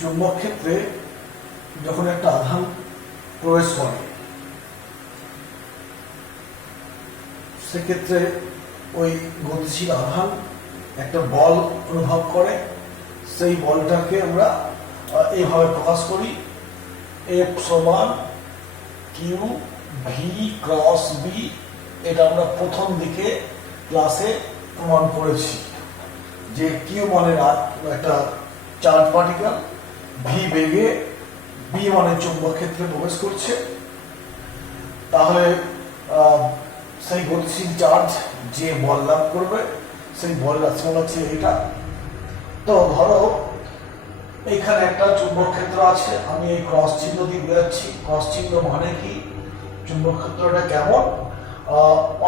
চুম্বক ক্ষেত্রে যখন একটা আধান প্রবেশ করে সেক্ষেত্রে ওই গতিশীল আধান একটা বল অনুভব করে। সেই বলটাকে আমরা এইভাবে প্রকাশ করি, এফ সমান কিউ ভি ক্রস বি। এটা আমরা প্রথম দিকে ক্লাসে প্রমাণ করেছি যে কিউ মানে একটা চার্জ পার্টিকেল, ভি বেগে বি মানে চুম্বক ক্ষেত্রে প্রবেশ করছে। তাহলে সেই গতিশীল চার্জ যে বল লাভ করবে সেই বল রাশিমাল হচ্ছে এটা। তো ধরো এইখানে একটা চুম্বক ক্ষেত্র আছে, আমি এই ক্রস চিহ্ন দিয়ে বোঝাচ্ছি। ক্রস চিহ্ন মানে কি, চুম্বক ক্ষেত্রটা কেমন,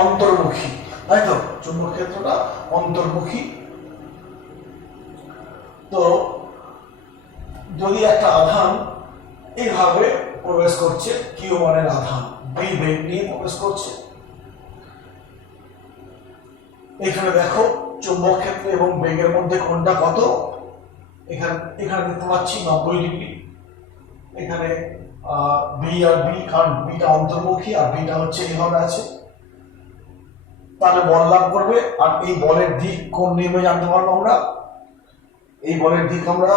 অন্তর্মুখী, তাই তো? চুম্বক ক্ষেত্রটা অন্তর্মুখী। তো যদি একটা আধান এইভাবে প্রবেশ করছে, কিউ মানের আধান বি বেগ নিয়ে প্রবেশ করছে, এখানে দেখো চুম্বক ক্ষেত্র এবং বেগের মধ্যে কোণটা কত, এখানে দেখতে পাচ্ছি 90 ডিগ্রি। এখানে বি আর বি, কারণ বিটা অন্তর্মুখী আর বিটা হচ্ছে এইভাবে আছে, তাহলে বল লাভ করবে। আর এই বলের দিক কোন নিয়মে জানতে পারবো আমরা? এই বলের দিক আমরা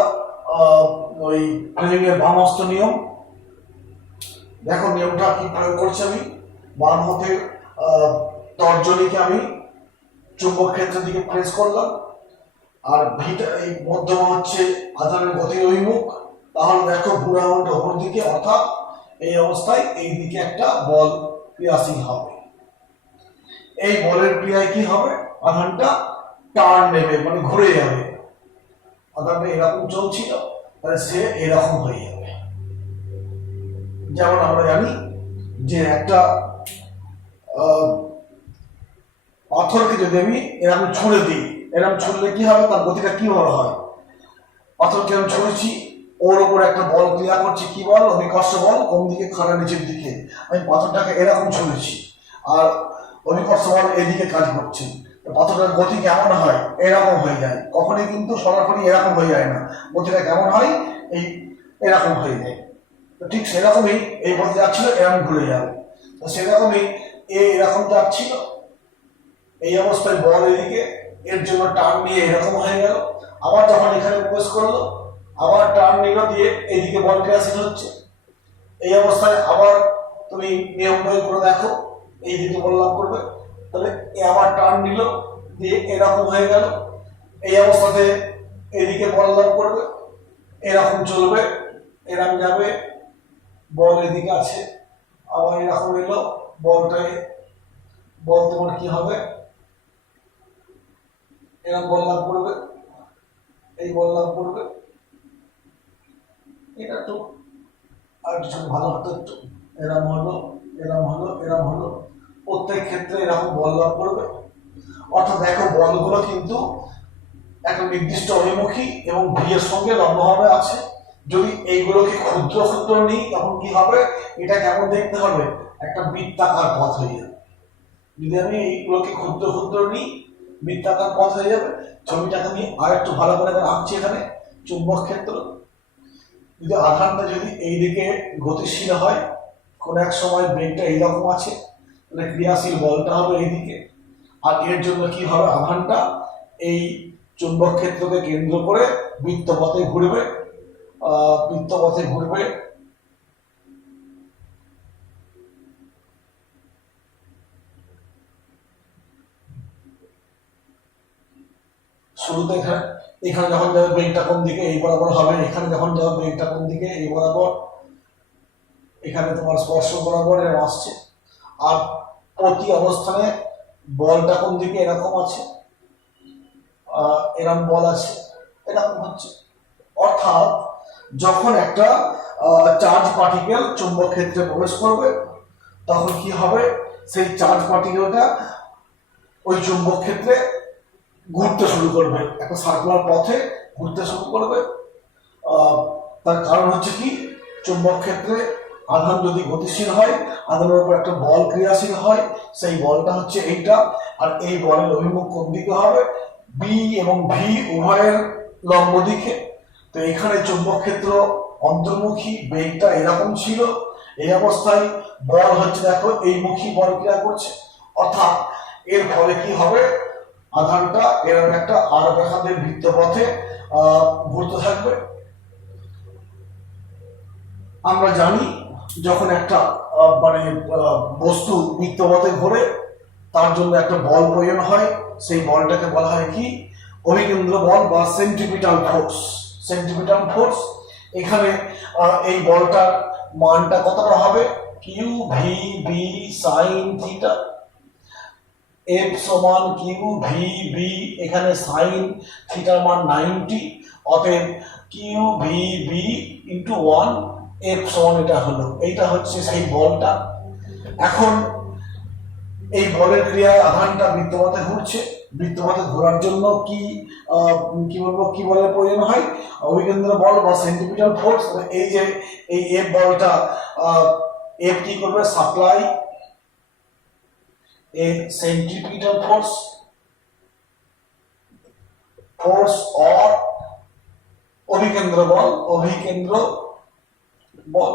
ওই ফ্লেমিংয়ের বাম হস্ত নিয়ম। দেখো নিয়মটা কি প্রয়োগ করছি আমি, বাম হাতের তর্জনীকে আমি চুম্বক ক্ষেত্রের দিকে প্রেস করলাম, আর ভিটা এই মধ্যমা হচ্ছে আধানের গতির অভিমুখ। তাহলে দেখো বুড়ো আঙুলটা ওপর দিকে, অর্থাৎ এই অবস্থায় এই দিকে একটা বল ক্রিয়াশীল হবে। এই বলের ক্রিয়ায় কি হবে, আধানটা টার্ন নেবে, মানে ঘুরে যাবে। আধানটা এরকম চলছিল, তাহলে সে এরকম হয়ে যাবে। যেমন আমরা জানি যে একটা পাথরকে যদি আমি এরকম ছুঁড়ে দিই, এরকম ছুঁড়লে কি হবে, তার গতিটা কিভাবে হয়? পাথরকে আমি ছুঁড়েছি, ওর উপর একটা বল ক্রিয়া করছি, কি বল, অভিকর্ষ বল, কোন দিকে, খাড়া নিচের দিকে। আমি পাথরটাকে এরকম ছুঁড়েছি আর অভিকর্ষ বল এদিকে কাজ করছে, পাথরটার গতি কেমন হয়, এরকম হয়ে যায়। কখনই কিন্তু সরাসরি এরকম হয়ে যায় না, গতিটা কেমন হয়, এই এরকম হয়ে যায়। ঠিক সেরকমই এই পথে যাচ্ছিল, এরকম ঘুরে যাবে। তো সেরকমই এরকম যাচ্ছিল, এই অবস্থায় বল এদিকে, এর জন্য টার্ন নিয়ে এরকম হয়ে গেল। আবার যখন এখানে প্রবেশ করলো, আবার টার্ন নিল, দিয়ে এইদিকে বল ক্রিয়াশীল হচ্ছে। এই অবস্থায় আবার তুমি নিয়ম প্রয়োগ করে দেখো, এইদিকে বল লাভ করবে। তাহলে আবার টার্ন নিল, দিয়ে এরকম হয়ে গেল। এই অবস্থাতে এদিকে বল লাভ করবে, এরকম চলবে, এরকম যাবে, বল এদিকে আছে, আবার এরকম এলো, বল তোমার কি হবে, এরকম বল লাভ করবে, এই বল লাভ করবে। এটা তো আর কিছু ভালো হতো, একটু এরম হলো, এরম হলো, এরম হলো, প্রত্যেক ক্ষেত্রে এরকম বল লাভ করবে। অর্থাৎ দেখো বলগুলো কিন্তু একটা নির্দিষ্ট অভিমুখী এবং ভি এর সঙ্গে লম্বভাবে আছে। যদি এইগুলোকে ক্ষুদ্র ক্ষুদ্র নিই, তখন কি হবে, এটা কেমন দেখতে হবে, একটা বৃত্তাকার পথ হয়ে যাবে। যদি আমি এইগুলোকে ক্ষুদ্র ক্ষুদ্র নিই, বৃত্তাকার পথ হয়ে যাবে। ছবিটাকে আমি আর একটু ভালো করে আঁকছি। এখানে চুম্বক ক্ষেত্র, যদি আধানটা যদি এইদিকে গতিশীল হয়, কোন এক সময় বেগটা এইরকম আছে, তাহলে ক্রিয়াশীল বলটা হবে এইদিকে। আর এর জন্য কি হবে, আধানটা এই চুম্বক ক্ষেত্রকে কেন্দ্র করে বৃত্তপথে ঘুরবে, বৃত্তপথে ঘুরবে। শুরুতে এখানে যখন যাবে বেগটা কোন দিকে, এই বরাবর হবে। এখানে যখন যাবে বেগটা কোন দিকে, এই বরাবর। এখানে তোমার স্পর্শ বরাবর এরকম আসছে। আর প্রতি অবস্থানে বলটা কোন দিকে, এরকম আছে, এরকম বল আছে, এরকম হচ্ছে। অর্থাৎ যখন একটা চার্জ পার্টিকেল চুম্বক ক্ষেত্রে প্রবেশ করবে, তখন কি হবে, সেই চার্জ পার্টিকেলটা ওই চুম্বক ক্ষেত্রে ঘুরতে শুরু করবে, একটা সার্কুলার পথে ঘুরতে শুরু করবে। তার কারণ হচ্ছে কি, চুম্বক ক্ষেত্রে আধান যদি গতিশীল হয়, আধানের উপর একটা বল ক্রিয়াশীল হয়, সেই বলটা হচ্ছে এইটা। আর এই বলের অভিমুখ কোন দিকে হবে, বি এবং ভি উভয়ের লম্ব দিকে। তো এখানে চুম্বক ক্ষেত্র অন্তর্মুখী, বেগটা এরকম ছিল, এই অবস্থায় বল হচ্ছে দেখো এই মুখী বল ক্রিয়া করছে, অর্থাৎ এর ফলে কি হবে, আধানটা এরকম একটা আয়তাকার বৃত্তপথে ঘুরতে থাকবে। আমরা জানি যখন একটা বস্তু বৃত্তপথে ঘোরে তার জন্য একটা বল প্রয়োজন হয়, সেই বলটাকে বলা হয় কি, অভিকেন্দ্র বল বা সেন্ট্রিপিটাল ফোর্স। সেন্ট্রিপিটাল ফোর্স, এখানে এই বলটার মানটা কতটা হবে, Q V B sine theta, F সমান কিউ ভি বি, এখানে সাইন থিটার মান 90, অতএব Q V B into 1, F সমান এটা হলো, এইটা হচ্ছে সেই বলটা। এখন এই বলের ক্রিয়ায় আধানটা বৃত্তপথে ঘুরছে, বৃত্তপথে ঘোরার জন্য কি বলের প্রয়োজন হয়, অভিকেন্দ্র বল বা সেন্ট্রিপিটাল ফোর্স। এই যে এই এফ বলটা, এফ কি করবে, supply a centripetal force or অভিকেন্দ্র বল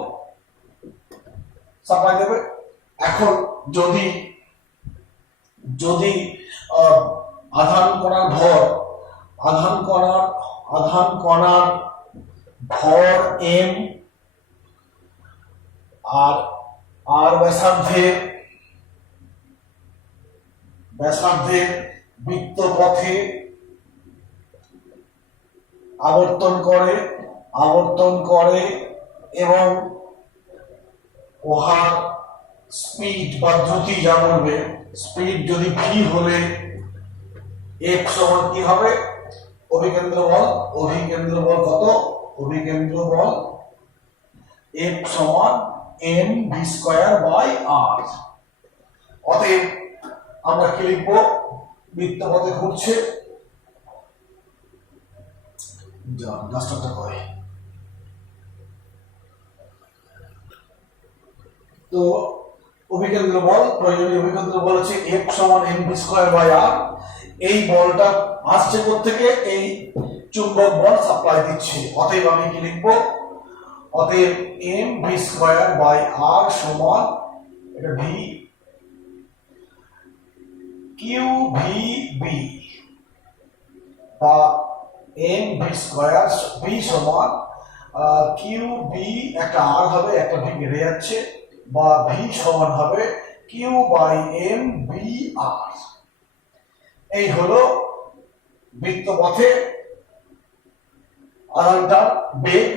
সাপ্লাই দেবে। এখন যদি আধান কণার ভর m আর ব্যাসার্ধের বৃত্তপথে আবর্তন করে এবং উহার স্পিড বা দ্রুতি যা বলবে, স্পিড যদি v হলে f সমান কি হবে, অভিকেন্দ্র বল কত, অভিকেন্দ্র বল f সমান mv²/r। অতএব আমরা কি লিখবো, বৃত্তপথে ঘুরছে, তো অভিকেন্দ্র বল, প্রয়োজনীয় অভিকেন্দ্র বল হচ্ছে f সমান mv²/r। এই বলটা আসছে কোত্থেকে, এই চুম্বক বল সাপ্লাই দিচ্ছে, অতএব আমি কি লিখবো, অতএব mv²/r সমান এটা v কিউ ভি বি বা mv² v সমান কিউ বি, একটা আর হবে, একটা ভি বেড়ে যাচ্ছে, বা ভি সমান হবে কিউ বাই এম বি আর। এই হলো বৃত্তপথে আধানটার বেগ।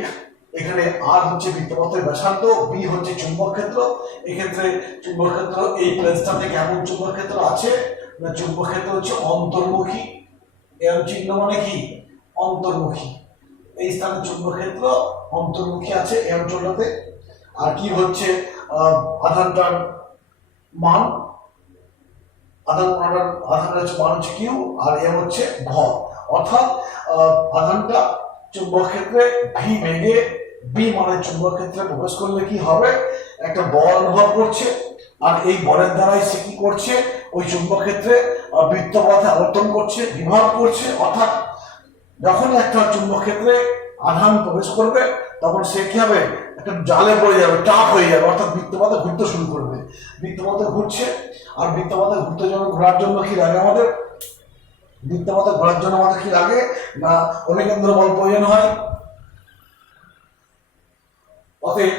এখানে আর হচ্ছে বৃত্তপথের ব্যাসার্ধ, বি হচ্ছে চুম্বক ক্ষেত্র। এক্ষেত্রে চুম্বক ক্ষেত্র এই প্লেনটাতে কেমন চুম্বক ক্ষেত্র আছে না, চুম্বক ক্ষেত্র হচ্ছে অন্তর্মুখী, এর চিহ্ন মানে কি, অন্তর্মুখী। এই স্থানে চুম্বক ক্ষেত্র অন্তর্মুখী আছে এই অঞ্চলটাতে। আর কি হচ্ছে আধানটার মান, আধানের মান হচ্ছে কিউ আর এম হচ্ছে ভর, অর্থাৎ আধানটা চুম্বক ক্ষেত্রে ভি বেগে, বি মানে চুম্বক ক্ষেত্রে প্রবেশ করলে কি হবে, একটা বল অনুভব করছে, আর এই বলের দ্বারাই সে কি করছে, ওই চুম্বক ক্ষেত্রে বৃত্তপথে আবর্তন করছে, বিভব করছে। অর্থাৎ যখন একটা চুম্বক ক্ষেত্রে আধান প্রবেশ করবে তখন সে কি হবে, একটা জালে পড়ে যাবে, টাপ হয়ে যাবে, অর্থাৎ বৃত্তপথে ঘুরতে শুরু করবে। বৃত্তপথে ঘুরছে, আর বৃত্তপথে ঘোরার জন্য কি লাগে আমাদের, বৃত্তপথে ঘোরার জন্য আমাদের কি লাগে না, অভিকেন্দ্র বল প্রয়োজন হয়। অতএব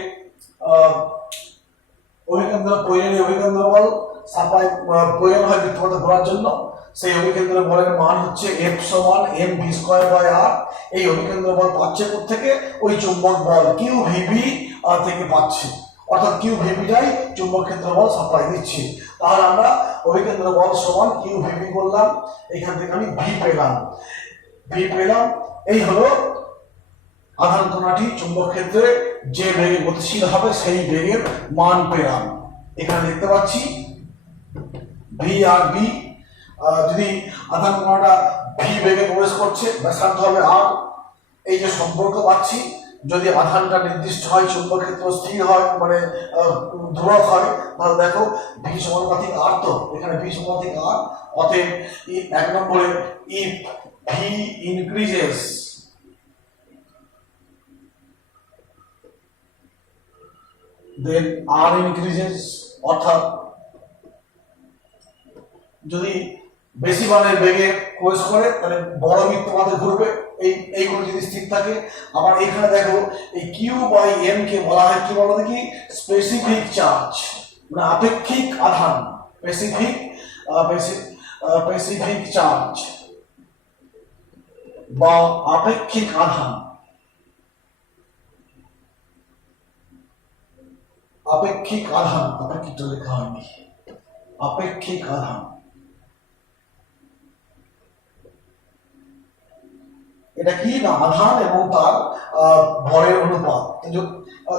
অভিকেন্দ্র বল সাপ্লাই প্রয়োজন হয় বৃত্তপথে ঘোরার জন্য। সেই অভিকেন্দ্র বলের মান হচ্ছে F সমান mv²/r। এই অভিকেন্দ্র বল পাচ্ছে থেকে ওই চুম্বক বল কিউ ভিবি থেকে পাচ্ছে, অর্থাৎ কিউ ভিবিটাই চুম্বক ক্ষেত্র বল সাপ্লাই দিচ্ছে। তাহলে আমরা অভিকেন্দ্র বল সমান কিউ ভিবি করলাম, এখান থেকে আমি ভি পেলাম। এই হলো আধান কণাটি চুম্বক ক্ষেত্রে যে বেগে গতিশীল হবে সেই বেগের মান পেলাম। এখানে দেখতে পাচ্ছি ভি আর বি। যদি আধান কণাটা ভি বেগে প্রবেশ করছে, ব্যাসার্ধ হবে আর, এই যে সম্পর্ক পাচ্ছি, যদি আধানটা নির্দিষ্ট হয়, চুম্বক ক্ষেত্র স্থির হয়, মানে ধ্রুবক হয়, তাহলে দেখো ভি সমানুপাতিক আর, তো এখানে ভি সমানুপাতিক আর। অতএব এক নম্বরে if V increases then R increases, অর্থাৎ যদি বেশি মানের বেগে প্রবেশ করে তাহলে বড় বৃত্তপথে ঘুরবে, এইগুলো যদি স্থির থাকে। আবার এখানে দেখো এই কিউ বাই এম কে বলা হয় কি বলো দেখি, স্পেসিফিক চার্জ, মানে আপেক্ষিক আধান, স্পেসিফিক চার্জ বা আপেক্ষিক আধান। আপেক্ষিক লেখা হয়নি, আপেক্ষিক আধান। এটা কি না, আধান এবং তার ভরের অনুপাত।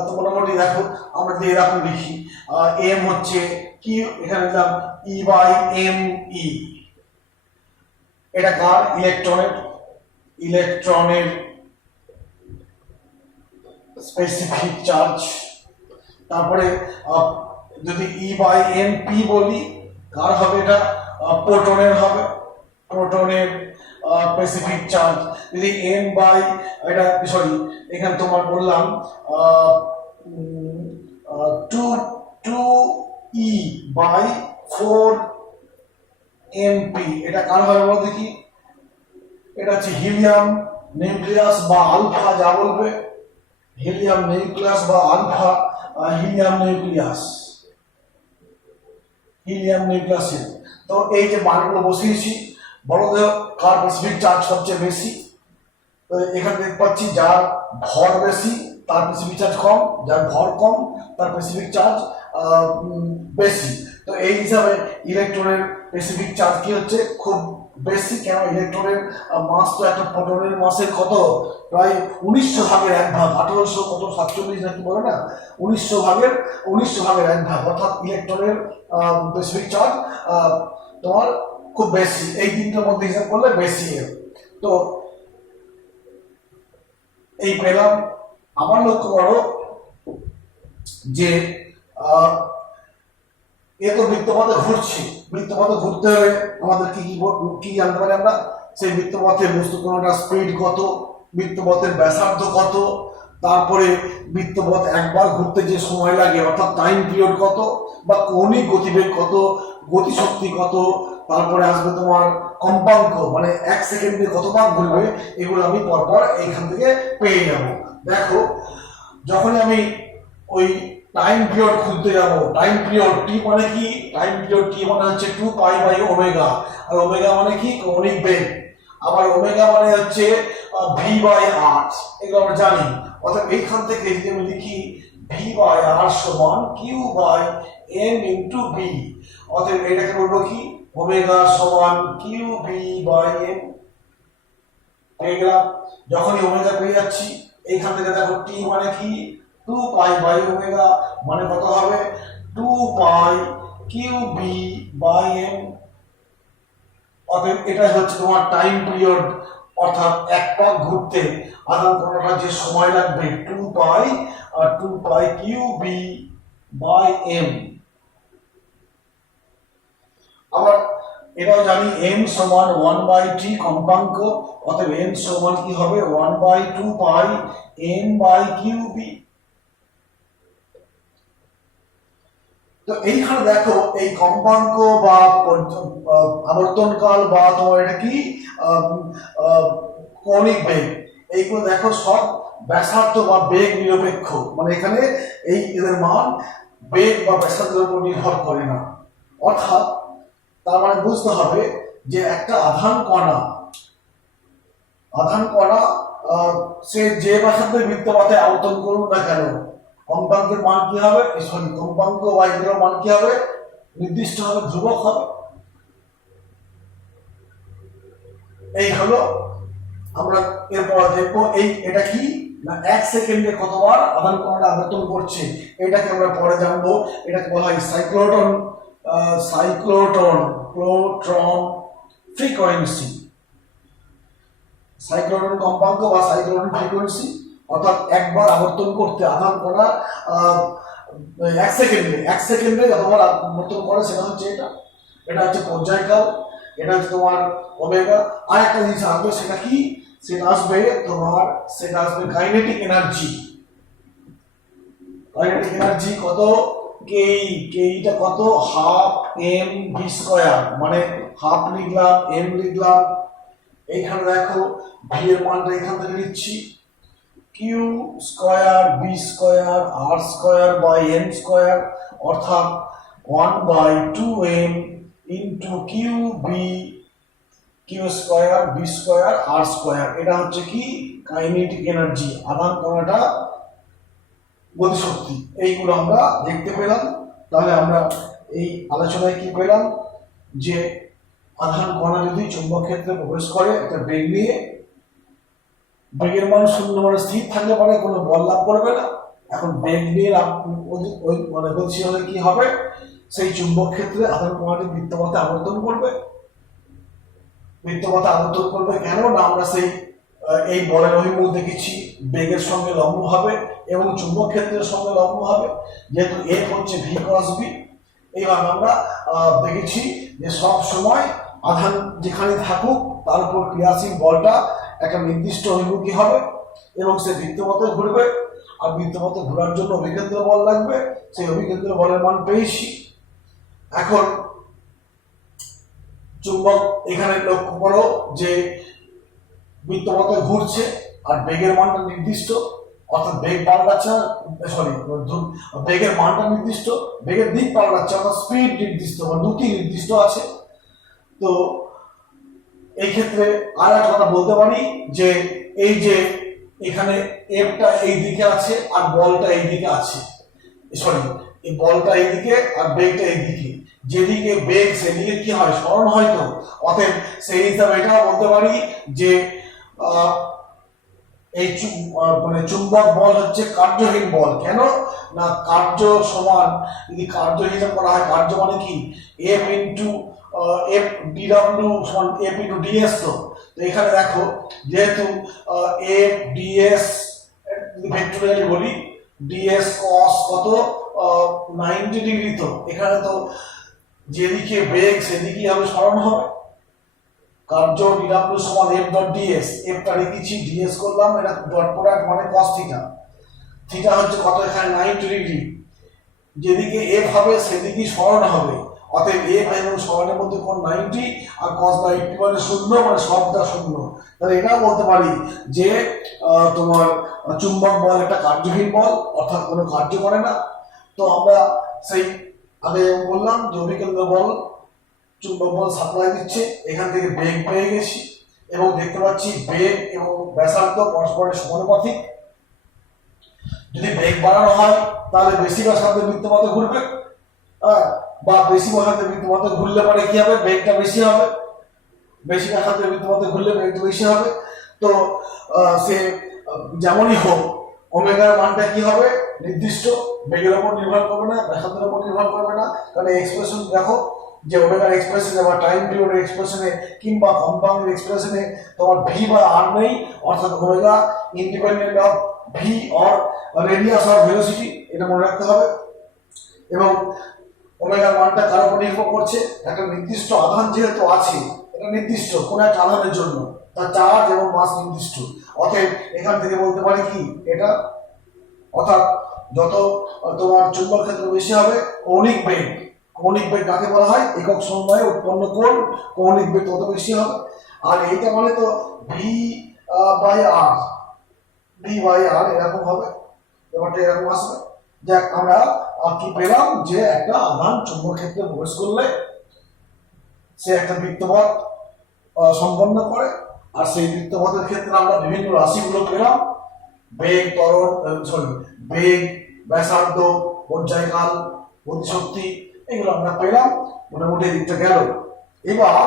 তো মোটামুটি দেখো আমরা যদি এরকম লিখি, এম হচ্ছে কি, এখানে দিলাম ই বাই এম ই, এটা কার, ইলেকট্রনের স্পেসিফিক চার্জ। তারপরে যদি ই বাই এম পি বলি, কার হবে এটা, প্রোটনের হবে, প্রোটনের স্পেসিফিক চার্জ। যদি এম বাই এটা সরি এখানে তোমার বললাম 2 ই বাই 4 এমপি, এটা কার হবে বলো দেখি, এটা হচ্ছে হিলিয়াম নিউক্লিয়াস বা আলফা, যা বলবে হিলিয়াম নিউক্লিয়াস বা আলফা, হিলিয়াম নিউক্লিয়াসের। তো এই যে মানগুলো বসিয়েছি, বড়দের কার স্পেসিফিক চার্জ সবচেয়ে বেশি, তো এখানে দেখতে পাচ্ছি যার ভর বেশি তার স্পেসিফিক চার্জ কম, যার ভর কম তার স্পেসিফিক চার্জ বেশি। তো এই হিসাবে ইলেকট্রনের স্পেসিফিক চার্জ কি হচ্ছে, খুব বেশি। কেন, ইলেকট্রনের মাস তো একটা প্রোটনের মাসের কত, প্রায় 1900 ভাগের 1 ভাগ, 1847 নাকি বলে না, 1900 ভাগের 1 ভাগ, অর্থাৎ ইলেকট্রনের স্পেসিফিক চার্জ তোমার খুব বেশি। এই তিনটার মধ্যে হিসাব করলে বেশি। তো এই পেলাম। আমার লক্ষ্য করো যে এ তো বৃত্তপথে ঘুরছি, বৃত্তপথে ঘুরতে হলে আমাদের কি জানতে পারি আমরা, সেই বৃত্তপথের বস্তু কোনটা স্পিড কত, বৃত্তপথের ব্যাসার্ধ কত, তারপরে বৃত্তপথ একবার ঘুরতে যে সময় লাগে অর্থাৎ টাইম পিরিয়ড কত, বা কৌণিক গতিবেগ কত, গতিশক্তি কত, তারপরে আসবে তোমার কম্পাঙ্ক, মানে 1 সেকেন্ডে কতবার ঘুরবে, এগুলো আমি পরপর এইখান থেকে পেয়ে যাব। দেখো যখনই আমি ওই টাইম পিরিয়ড খুঁজতে যাব, টাইম পিরিয়ড টি মানে কি, টাইম পিরিয়ড টি মানে হচ্ছে 2 পাই বাই ওমেগা, আর ওমেগা মানে কি, কৌণিক বেগ, আবার ওমেগা মানে হচ্ছে ভি বাই আর, এগুলো আমরা জানি। অর্থাৎ এইখান থেকে যদি আমি লিখি ভি বাই আর সমান Q by M into B, অর্থাৎ এটাকে বলবো কি, ওমেগা সমান কিউ বি বাই এম, পেয়ে গেলাম। যখনই ওমেগা পেয়ে যাচ্ছি, এইখান থেকে দেখো টি মানে কি, 2 পাই বাই ওমেগা, মানে কত হবে, 2 পাই কিউ বি বাই এম। অতএব এটা হচ্ছে তোমার টাইম পিরিয়ড, অর্থাৎ এক পাক ঘুরতে আদান প্রদানের যে সময় লাগবে, 2 পাই কিউ বি বাই এম। আবার এটাও জানি m সমান 1/t কম্পাঙ্ক, অতএব m সমান কি হবে, 1/2 পাই m বাই কিউ বি। তো এইখানে দেখো এই কম্পাঙ্ক বা আবর্তনকাল বা তোমার এটা কি কৌণিক বেগ, এইগুলো দেখো সব ব্যাসার্ধ বা বেগ নিরপেক্ষ, মানে এখানে এই এদের মান বেগ বা ব্যাসার্ধের উপর নির্ভর করে না। অর্থাৎ তার মানে বুঝতে হবে যে একটা আধান কণা সে যে ব্যাসার্ধের বৃত্তপথে আবর্তন করুক না কেন, কম্পাঙ্কের মান কি হবে, কম্পাঙ্ক বা এগুলোর মান কি হবে, নির্দিষ্ট ভাবে ধ্রুবক হবে। এই হলো আমরা এরপর দেখবো এটা কি না, 1 সেকেন্ডে কতবার আধান কণাটা আবর্তন করছে, এটাকে আমরা পরে জানবো। এটাকে বলা হয় সাইক্লোট্রন ফ্রিকোয়েন্সি, সাইক্লোট্রন কম্পাঙ্ক বা সাইক্লোট্রন ফ্রিকোয়েন্সি, অর্থাৎ একবার আবর্তন করতে আধান কণা 1 সেকেন্ডে যতবার আবর্তন করে সেটা হচ্ছে এটা হচ্ছে পর্যায়কাল, এটা হচ্ছে তোমার ওমেগা। আর একটা জিনিস আসবে, সেটা কি, সেটা আসবে কাইনেটিক কাইনেটিক এনার্জি কত কেইটা কত হাফ এম ভি স্কয়ার, মানে হাফ লিখলাম এম লিখলাম, এইখানে দেখো ভি এর মানটা এখান থেকে নিচ্ছি q square b square r square by m square, অর্থাৎ 1/2m into q b q square b square r square. এটা হচ্ছে কি কাইনেটিক এনার্জি, আধান কণাটা গতিশক্তি। এইগুলো আমরা দেখতে পেলাম। তাহলে আমরা এই আলোচনায় কি পেলাম, যে আধান কণা যদি চুম্বক ক্ষেত্রে প্রবেশ করে একটা বেগ নিয়ে, বেগের মান শূন্য মানে স্থির থাকলে পরে কোনো বল লাভ করবে না। এখন বেগ নিয়ে ওই মানে গতিশীল হলে কি হবে, সেই চুম্বক ক্ষেত্রে আধান কণাটি বৃত্তপথে আবর্তন করবে। বৃত্তপথে আবর্তন করবে কেন না, আমরা সেই এই বলের অভিমুখ দেখেছি বেগের সঙ্গে লম্ব হবে এবং চুম্বক ক্ষেত্রের সঙ্গে লম্ব হবে, যেহেতু এফ হচ্ছে ভি ক্রস বি। এইভাবে আমরা দেখেছি যে সব সময় আধান যেখানে থাকুক তার উপর ক্রিয়াশীল বলটা একটা নির্দিষ্ট অভিমুখী হবে এবং সে বৃত্তপথে ঘুরবে। আর বৃত্তপথে ঘোরার জন্য অভিকেন্দ্র বল লাগবে, সেই অভিকেন্দ্র বলের মান পেয়েছি। এখন চুম্বক এখানে লক্ষ্য করো যে বৃত্তপথে ঘুরছে আর বেগের মানটা নির্দিষ্ট, অর্থাৎ বেগ পাল্টাচ্ছে না, সরি বেগের মানটা নির্দিষ্ট, বেগের দিক পাল্টাচ্ছে, অর্থাৎ স্পিড নির্দিষ্ট বা দুটি নির্দিষ্ট আছে। তো এই ক্ষেত্রে আর একটা কথা বলতে পারি যে এই যে এখানে এফটা এই দিকে আছে আর বলটা এই দিকে আছে, সরি এই বলটা এই দিকে আর বেগটা এই দিকে, যেদিকে বেগ সেদিকে কি হয় সরণ হয়। তো অতএব সেই হিসাবে এটাও বলতে পারি যে এই মানে চুম্বক বল হচ্ছে কার্যহীন বল। কেন না, কার্য সমান যদি কার্য হিসাব করা হয়, কার্য মানে কি এফ ইন্টু এফ ডিডব্লিউ সমান এফ ইন্টু ডিএস। তো এখানে দেখো যেহেতু এফ ডিএস ভেক্টরিয়ালি বলি, ডিএস কস কত 90 ডিগ্রি, তো এখানে তো যেদিকে বেগ সেদিকেই হবে সরণ হবে। কার্য ডিডব্লিউ সমান এফ ডট ডিএস, এফটা লিখেছি ডিএস করলাম, এটা ডট প্রোডাক্ট মানে কস থিটা, থিটা হচ্ছে কত এখানে 90 ডিগ্রি, যেদিকে এফ হবে সেদিকেই সরণ হবে। অতএব এফ এবং সরণের মধ্যে কোণ 90 আর cos 90 মানে শূন্য, মানে সবটা শূন্য। তাহলে এটাও বলতে পারি যে তোমার চুম্বক বল একটা কার্যহীন বল, অর্থাৎ কোনো কার্য করে না। তো আমরা সেই আগে বললাম যে অভিকেন্দ্র বল চুম্বক বল সাপ্লাই দিচ্ছে, এখান থেকে বেগ পেয়ে গেছি এবং দেখতে পাচ্ছি বেগ এবং ব্যাসার্ধ পরস্পরের সমানুপাতিক। যদি বেগ বাড়ানো হয় তাহলে বেশি ব্যাসার্ধের বৃত্তপথে ঘুরবে, বা বেশি ব্যাসার্ধের বৃত্তপথে ঘুরলে পরে কি হবে, বেগটা বেশি হবে। বেশি ব্যাসার্ধের বৃত্তপথে ঘুরলে বেগটা বেশি হবে। তো সে যেমনই হোক ওমেগার মানটা কি হবে নির্দিষ্ট, বেগের উপর নির্ভর করবে না, ব্যাসার্ধের উপর নির্ভর করবে না। কারণ এক্সপ্রেশন দেখো যে ওমেগার এক্সপ্রেশনে বা টাইম পিরিয়ড এক্সপ্রেশনে কিংবা কম্পাউন্ড এক্সপ্রেশনে তোমার ভি বা আর নেই, অর্থাৎ omega independent of V or radius or velocity, এটা মনে রাখতে হবে। এবং ওমেগার মানটা কার উপর নির্ভর করছে, একটা নির্দিষ্ট আধান যেহেতু আছে, এটা নির্দিষ্ট কোন একটা আধানের জন্য তার চার্জ এবং মাস নির্দিষ্ট। অতএব এখান থেকে বলতে পারি কি এটা, অর্থাৎ যত তোমার চুম্বক ক্ষেত্র বেশি হবে কৌণিক বেগ, কৌণিক বেগ কাকে বলা হয়, একক সময়ে উৎপন্ন কোণ, কৌণিক বেগ তত বেশি হবে। আর এইটা মানে তো v by r, v by r এরকম হবে, ব্যাপারটা এরকম আসবে। যাক আমরা কি পেলাম, যে একটা আধান চুম্বক ক্ষেত্রে প্রবেশ করলে সে একটা বৃত্তপথ সম্পন্ন করে, আর সেই বৃত্তপথের ক্ষেত্রে আমরা বিভিন্ন রাশিগুলো পেলাম, বেগ ত্বরণ বেগ ব্যাসার্ধ পর্যায়কাল গতিশক্তি, এগুলো আমরা পেলাম। মোটামুটি দিকটা গেল। এবার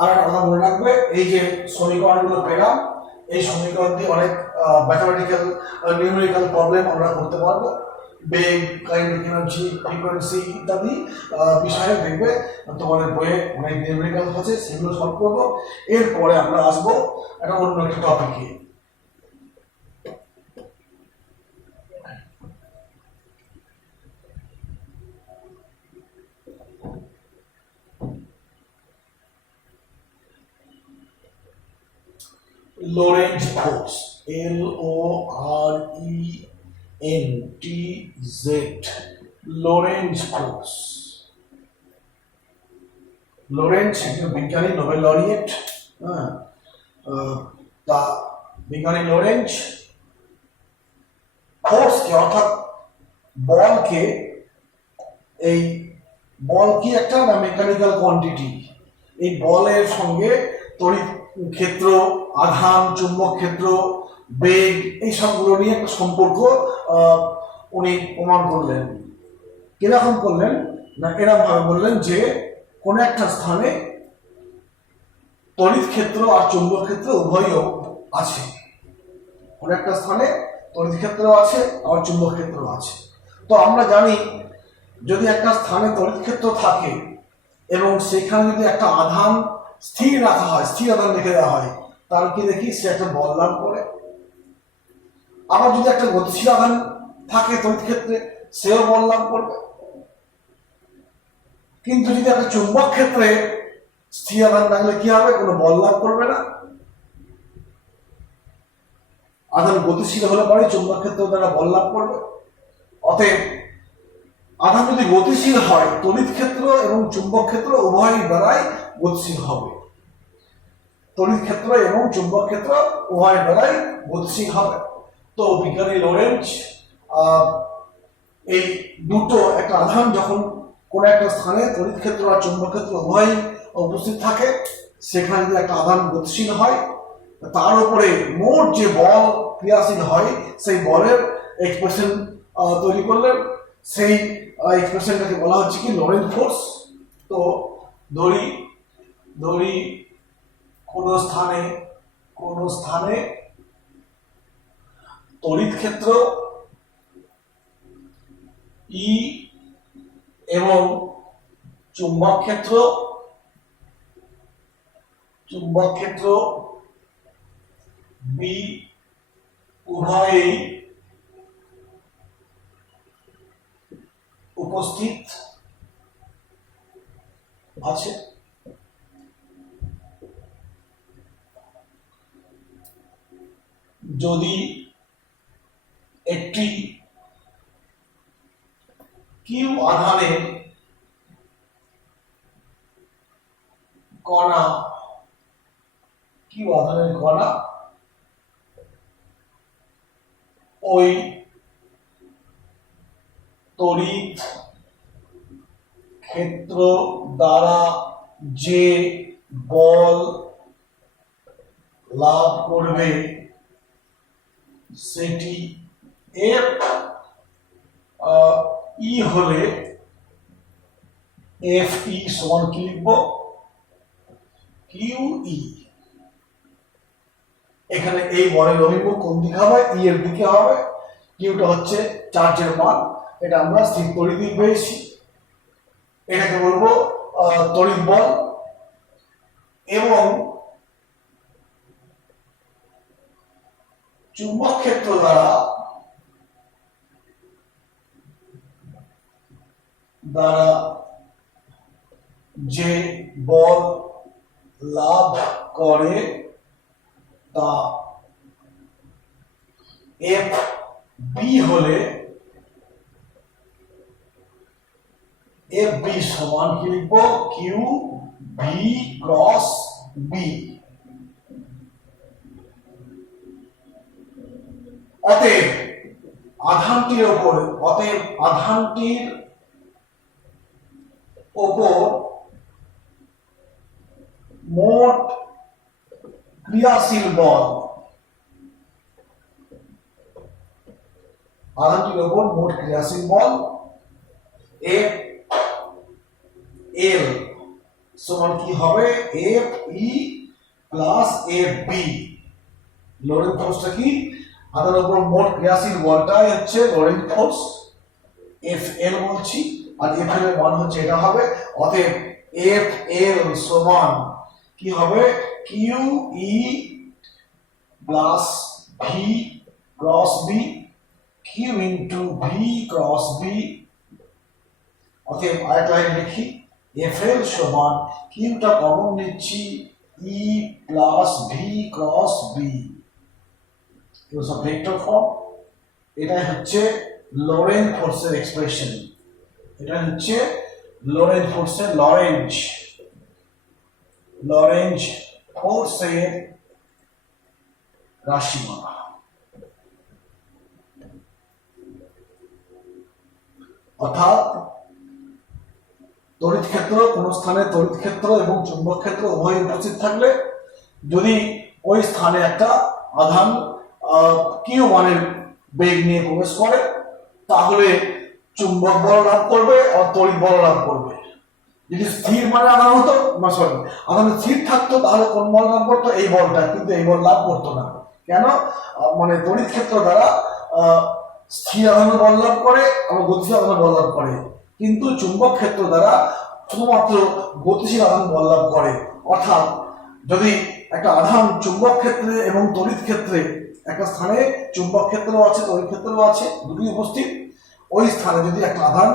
আর একটা কথা মনে রাখবে, এই যে সমীকরণগুলো পেলাম, এই সমীকরণ দিয়ে অনেক ম্যাথমেটিক্যাল নিউমেরিক্যাল প্রবলেম আমরা করতে পারবো। বেগ, কাইনেটিক এনার্জি, ফ্রিকোয়েন্সি ইত্যাদি বিষয়ে দেখবে তোমাদের বইয়ে অনেক নিউমেরিক্যাল আছে, সেগুলো সলভ করবো। এরপরে আমরা আসবো একটা অন্য একটা টপিকে। লোরেন্জ ফোর্স, LORENTZ, লোরেন্জ ফোর্স। লোরেন্জ একজন বিজ্ঞানী, নোবেল লরিয়েট। হ্যাঁ, তা বিজ্ঞানী লোরেন্জ ফোর্সকে অর্থাৎ বলকে, এই বল কি একটা মেকানিক্যাল কোয়ান্টিটি, এই বলের সঙ্গে তড়িৎ ক্ষেত্র, আধান, চুম্বক ক্ষেত্র, বেগ, এই সবগুলো নিয়ে একটা সম্পর্ক উনি প্রমাণ করলেন। কিরকম করলেন না, এরকম ভাবে বললেন যে কোন একটা স্থানে তড়িৎ ক্ষেত্র আর চুম্বক ক্ষেত্র উভয়ই আছে। কোন একটা স্থানে তড়িৎ ক্ষেত্র আছে আর চুম্বক ক্ষেত্র আছে। তো আমরা জানি যদি একটা স্থানে তড়িৎ ক্ষেত্র থাকে এবং সেখানে যদি একটা আধান স্থির রাখা হয়, স্থির আধান রেখে দেওয়া হয়, তার কি দেখি সে একটা বল লাভ করে। আবার যদি একটা গতিশীল আধান থাকে তড়িৎ ক্ষেত্রে, সেও বল লাভ করবে। কিন্তু যদি একটা চুম্বক ক্ষেত্রে স্থির আধান থাকলে কি হবে, কোনো বল লাভ করবে না। আধান গতিশীল হলে পরে চুম্বক ক্ষেত্র দ্বারা বল লাভ করবে। অতএব আধান যদি গতিশীল হয়, তড়িৎ ক্ষেত্র এবং চুম্বক ক্ষেত্র উভয় দ্বারাই গতিশীল হবে। তড়িৎ ক্ষেত্র এবং চুম্বক ক্ষেত্র উভয় দ্বারাই গতিশীল হবে। তো বিজ্ঞানী লোরেন্জ এই দুটো, একটা আধান যখন কোন একটা স্থানে তড়িৎ ক্ষেত্র আর চুম্বক ক্ষেত্র উভয় উপস্থিত থাকে, সেখানে যদি একটা আধান গতিশীল হয়, তার উপরে মোট যে বল ক্রিয়াশীল হয়, সেই বলের এক্সপ্রেশন তৈরি করলেন। সেই এক্সপ্রেশনটাকে বলা হচ্ছে কি লোরেন্জ ফোর্স। তো ধরি কোন স্থানে তড়িৎ ক্ষেত্র ই এবং চুম্বক ক্ষেত্র বি উভয়েই উপস্থিত আছে। যদি একটি কিউ আধানের কণা ওই তড়িৎ ক্ষেত্র দ্বারা যে বল লাভ করবে সেটি এফ ই হলে এফ ই সমান কি লিখব, কিউ ই। এখানে এই বলের অভিমুখ কোন দিকে হবে, ই এর দিকে হবে। কিউটা হচ্ছে চার্জের মান, এটা আমরা স্থির তড়িৎ দিক পেয়েছি। এটাকে বলবো তড়িৎ বল। এবং চুম্বক ক্ষেত্র দ্বারা যে বল লাভ করে তা এফ বি হলে এফ বি সমান কি লিখব, কিউ বি ক্রস বি। অতএব আধানটির ওপর মোট ক্রিয়াশীল বল, এফ এল সমান কি হবে, F E plus F B. Lorentz ফোর্সটা কি, আধানের উপর মোট ক্রিয়াশীল বলটাই হচ্ছে লোরেন্জ ফোর্স, এফ এল বলছি, আর এফ এল এর মান হচ্ছে এটা হবে। অতএব এফ এল সমান কি হবে, Q E plus V cross B, Q into V cross B. অতএব আরেক লাইন লিখি, এফ এল সমান, কিউটা কমন নিচ্ছি, E plus V cross B vector form. এটাই হচ্ছে লরেন্জ ফোর্সের এক্সপ্রেশন। এটা হচ্ছে লরেন্জ ফোর্সের লরেন্জ ফোর্সের রাশিমালা। অর্থাৎ তড়িৎ ক্ষেত্র, কোন স্থানে তড়িৎ ক্ষেত্র এবং চুম্বক ক্ষেত্র উভয় উপস্থিত থাকলে যদি ওই স্থানে একটা আধান কিউ মানের বেগ নিয়ে প্রবেশ করে তাহলে চুম্বক বল লাভ করবে আর তড়িৎ বল লাভ করবে। যদি স্থির মানে আধান হতো, সরি আধান স্থির থাকতো তাহলে কোন বল লাভ করতো? এই বলটা, কিন্তু এই বল লাভ করতো না। কেন? মানে তড়িৎ ক্ষেত্র দ্বারা স্থির আধান বল লাভ করে এবং গতিশীল আধান বল লাভ করে, কিন্তু চুম্বক ক্ষেত্র দ্বারা শুধুমাত্র গতিশীল আধান বল লাভ করে। অর্থাৎ যদি একটা আধান চুম্বক ক্ষেত্রে এবং তড়িৎ ক্ষেত্রে, একটা স্থানে চুম্বক ক্ষেত্র আছে তড়িৎ ক্ষেত্র আছে দুটোই উপস্থিত, ওই স্থানে যদি একটা আধান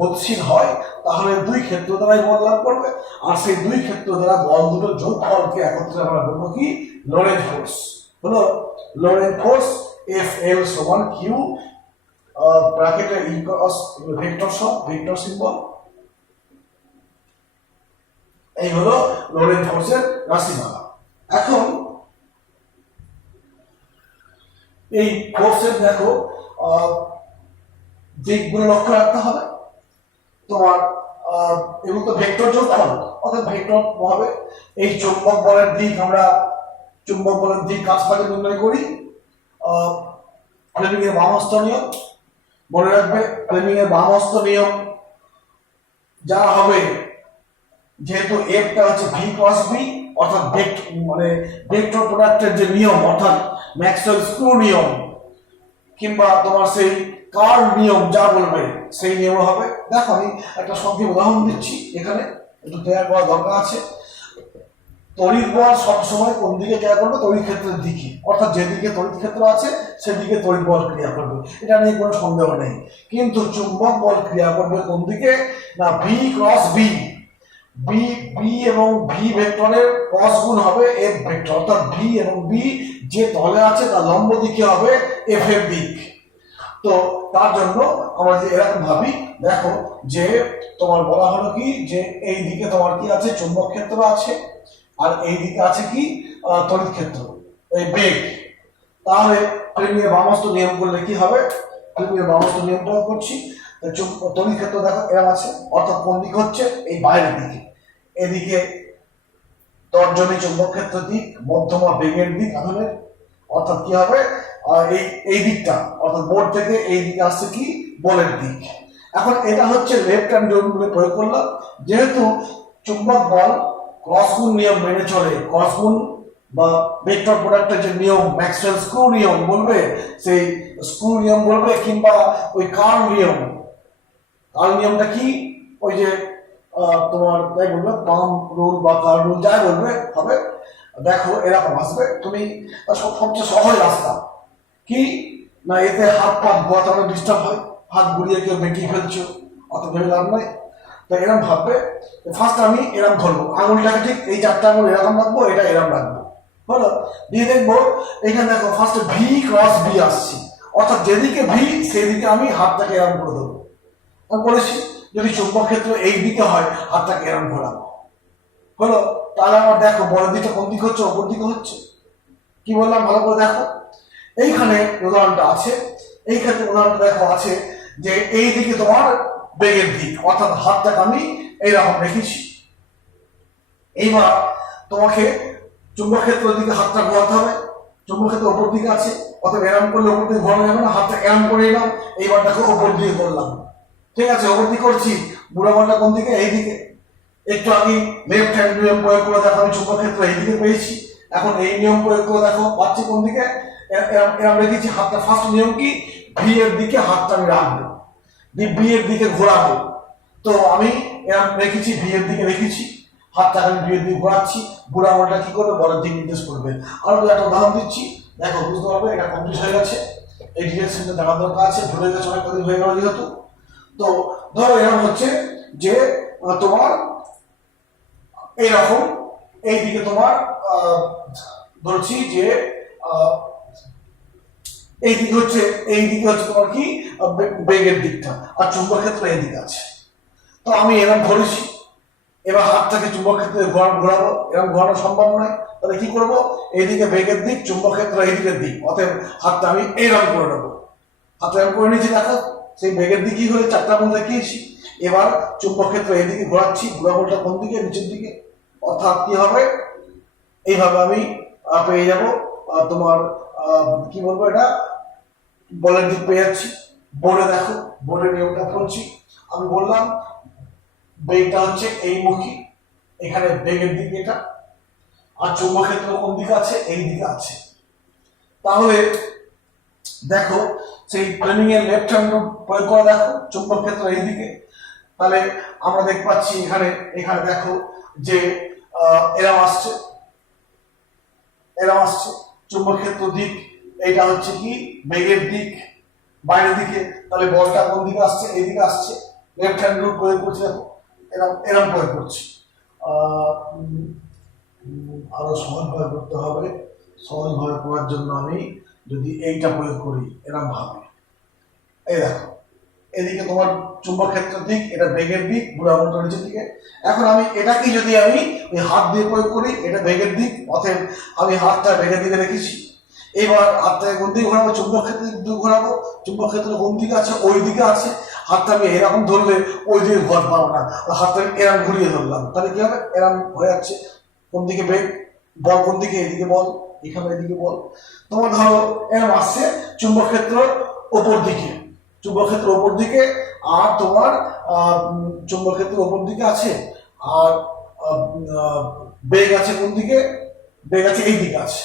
গতিশীল হয় তাহলে দুই ক্ষেত্র দ্বারাই বল লাভ করবে, আর সেই দুই ক্ষেত্র দ্বারা বল দুটোর যোগফলকে একত্রে আমরা বলবো কি? লরেন্জ ফোর্স। হলো লরেন্জ ফোর্স এফ এল সমান কিউ ব্র্যাকেটে ই ক্রস ভেক্টর সিম্বল। এই হলো লরেন্জ ফোর্সের রাশিমালা। এখন এই ফোর্সের দেখো দিকগুলো লক্ষ্য রাখতে হবে তোমার। এগুলো তো ভেক্টর যোগফল, অর্থাৎ ভেক্টর হবে। এই চুম্বক বলের দিক আমরা কাজ কাজে নির্ণয় করি ফ্লেমিং এর বামহস্ত নিয়ম। মনে রাখবে ফ্লেমিং এর বামহস্ত নিয়ম যা হবে, যেহেতু এফটা হচ্ছে ভি ক্রস বি, অর্থাৎ ভেক্টর প্রোডাক্টের যে নিয়ম, অর্থাৎ ম্যাক্সওয়েল স্ক্রু নিয়ম কিংবা তোমার সেই কার্ল নিয়ম যা বলবে সেই নিয়ম হবে। দেখো আমি একটা সংক্ষেপ উদাহরণ দিচ্ছি, এখানে একটু তৈরি করা দরকার আছে। তড়িৎ বল সবসময় কোন দিকে ক্রিয়া করবে? তড়িৎ ক্ষেত্রের দিকে, অর্থাৎ যেদিকে তড়িৎ ক্ষেত্র আছে সেদিকে তড়িৎ বল ক্রিয়া করবে, এটা নিয়ে কোনো সন্দেহ নেই। কিন্তু চুম্বক বল ক্রিয়া করবে কোন দিকে? না ভি ক্রস বি। বি এবং ভি ভেক্টরের ক্রস গুণ হবে এফ ভেক্টর, অর্থাৎ ভি এবং বি যে তলে আছে তার লম্ব দিকে হবে এফ এর দিক। তো তার জন্য আমরা যে এরকম ভাবি, দেখো যে তোমার বলা হলো কি যে এই দিকে তোমার কি আছে? চুম্বক ক্ষেত্র আছে, আর এই দিকে আছে কি? তড়িৎ ক্ষেত্র, এই বেগ। তাহলে ফ্লেমিংয়ের বামহস্ত নিয়ম করলে কি হবে? ফ্লেমিংয়ের বামহস্ত নিয়ম প্রয়োগ করছি। তড়িৎ ক্ষেত্র দেখো এরকম আছে, অর্থাৎ কোন দিক হচ্ছে? এই বাইরের দিকে। এদিকে তর্জনী চুম্বক ক্ষেত্র দিক, মধ্যমা বেগের দিক আধানের, অর্থাৎ কি হবে? এই দিকটা, অর্থাৎ বোর্ড থেকে এই দিকে আসছে কি? বলের দিক। এখন এটা হচ্ছে লেফট হ্যান্ড রুল বলে প্রয়োগ করলাম। যেহেতু চুম্বক বল ক্রস গুণ নিয়ম মেনে চলে, ক্রস গুণ বা ভেক্টর প্রোডাক্টের যে নিয়ম ম্যাক্সওয়েল স্ক্রু নিয়ম বলবে, সেই স্ক্রু নিয়ম বলবে, কিংবা ওই কার্ল নিয়মটা কি? ওই যে তোমার যাই বলবে পাম রুল বা কার্ল রুল যাই বলবে হবে। দেখো এরকম আসবে, তুমি সবচেয়ে সহজ রাস্তা কি? না এতে হাত পা ঘোরাতে অনেক ডিস্টার্ব হয়, হাত ঘুরিয়ে কেউ বেঁকিয়ে ফেলছো, অত ভেবে লাভ নাই। তো এরকম ভাববে, ফার্স্ট আমি এরকম ধরবো, আঙুলটাকে ঠিক এই চারটা আঙুল এরকম রাখবো, এটা এরকম রাখবো, বলো দিয়ে দেখবো এখানে দেখো ফার্স্ট ভি ক্রস বি আসছি, অর্থাৎ যেদিকে ভি সেদিকে আমি হাতটাকে এরকম করে দেবো। আমি বলেছি যদি চুম্বক ক্ষেত্র এই দিকে হয় হাতটাকে এরকম ঘোরাবো, হলো। তাহলে আমার দেখো বড় দিকটা কোন দিকে হচ্ছে? অপর দিকে হচ্ছে। কি বললাম ভালো করে দেখো, এইখানে উদাহরণটা আছে, এই ক্ষেত্রে উদাহরণটা দেখো আছে যে এই দিকে তোমার বেগের দিক, অর্থাৎ হাতটাকে আমি এইরকম রেখেছি। এইবার তোমাকে চুম্বক ক্ষেত্রের দিকে হাতটা ঘোরাতে হবে, চুম্বক ক্ষেত্র ওপর দিকে আছে, অর্থাৎ এরম করলে ওপর দিকে ঘোরানো যাবে না, হাতটা এরম করে এলাম, এইবার দেখো ওপর দিকে করলাম, ঠিক আছে? ওপর দিকে করছি, বুড়া বলটা কোন দিকে? এই দিকে। একটু আগে লেফট হ্যান্ড নিয়ম প্রয়োগ করে দেখো আমি চুম্বক ক্ষেত্র এই দিকে পেয়েছি, এখন এই নিয়ম প্রয়োগ করে দেখো পাচ্ছি কোন দিকে? এরম রেখেছি হাতটা। ফার্স্ট নিয়ম কি? ভি এর দিকে হাতটা আমি রাখবো, বি এর দিকে ঘোরাবো। তো আমি এরম রেখেছি, ভি এর দিকে রেখেছি, হাতটা আমি ভি এর দিকে ঘোরাচ্ছি, বুড়া আঙুলটা কি করবে? বলের দিকে নির্দেশ করবে। আরো একটা উদাহরণ দিচ্ছি, দেখো বুঝতে পারবে এটা কমপ্লিট হয়ে গেছে। এই ডিরেকশনটা দেখার দরকার আছে, ভুলে গেছে অনেক কদিন হয়ে গেল যেহেতু। তো ধরো এরকম হচ্ছে যে তোমার এইরকম এইদিকে তোমার ধরছি যে এইদিকে হচ্ছে তোমার কি বেগের দিকটা, আর চুম্বক ক্ষেত্র এইদিকে আছে। তো আমি এরকম ধরেছি, এবার হাতটাকে চুম্বক ক্ষেত্রে ঘোরাবো, এরকম ঘোরানো সম্ভব নয়, তাহলে কি করব, এইদিকে বেগের দিক, চুম্বক ক্ষেত্র এইদিকের দিক, অতএব হাতটা আমি এইরকম করে নেবো। হাতটা এরকম করে নিয়েছি, দেখো সেই বেগের দিকই হলে চারটা মূল দেখিয়েছি। এবার চুম্বক ক্ষেত্র এইদিকে ঘোরাচ্ছি, ঘোরাবলটা কোন দিকে, নিচের দিকে, অর্থাৎ কি হবে, এইভাবে আমি পেয়ে যাব তোমার কি বলবো, এটা বলের দিক পেয়ে যাচ্ছি। বোর্ডে দেখো, বোর্ডের নিয়মটা বলছি, আমি বললাম বেগটা হচ্ছে এই মুখী, এখানে বেগের দিক এটা, আর চুম্বক ক্ষেত্র কোন দিকে আছে, এই দিকে আছে। তাহলে দেখো সেই ফ্লেমিং এর লেফট হ্যান্ড রুল প্রয়োগ করে দেখো, চুম্বক ক্ষেত্র এই দিকে, তাহলে আমরা দেখতে পাচ্ছি এখানে দেখো যে এরম আসছে, চুম্বক ক্ষেত্র দিক, এটা হচ্ছে কি বেগের দিক, বাইরের দিকে, তাহলে বলটা কোন দিকে আসছে, এই দিকে আসছে। লেফট হ্যান্ড রুল প্রয়োগ করছি, দেখো এরম প্রয়োগ করছি। আরো সহজভাবে করতে হবে, সহজভাবে করার জন্য আমি যদি এইটা প্রয়োগ করি এরম ভাবে, এই দেখো এদিকে তোমার চুম্বক ক্ষেত্র দিক, এটা বেগের দিক, বুড়া আঙুলটা নিচের দিকে। এখন আমি এটাকে যদি আমি ওই হাত দিয়ে প্রয়োগ করি, এটা বেগের দিক, অতএব আমি হাতটা বেগের দিকে রেখেছি। এবার হাতটাকে কোন দিকে ঘোরাবো, চুম্বক ক্ষেত্রের দিকে ঘোরাবো, চুম্বক ক্ষেত্র কোন দিকে আছে, ওই দিকে আছে। হাতটা আমি এরকম ধরলে ওই দিকে ঘোরাতে পারবো না, হাতটা আমি এরকম ঘুরিয়ে ধরলাম, তাহলে কি হবে, এরকম হয়ে যাচ্ছে। কোন দিকে বেগ, বল কোন দিকে, এদিকে বল, এখানে এদিকে বল। তোমার ধরো এরকম আসছে চুম্বক ক্ষেত্র ওপর দিকে, চুম্বক ক্ষেত্র ওপর দিকে, আর তোমার চুম্বক ক্ষেত্র ওপর দিকে আছে, আর বেগ আছে কোন দিকে, বেগ আছে এই দিকে আছে,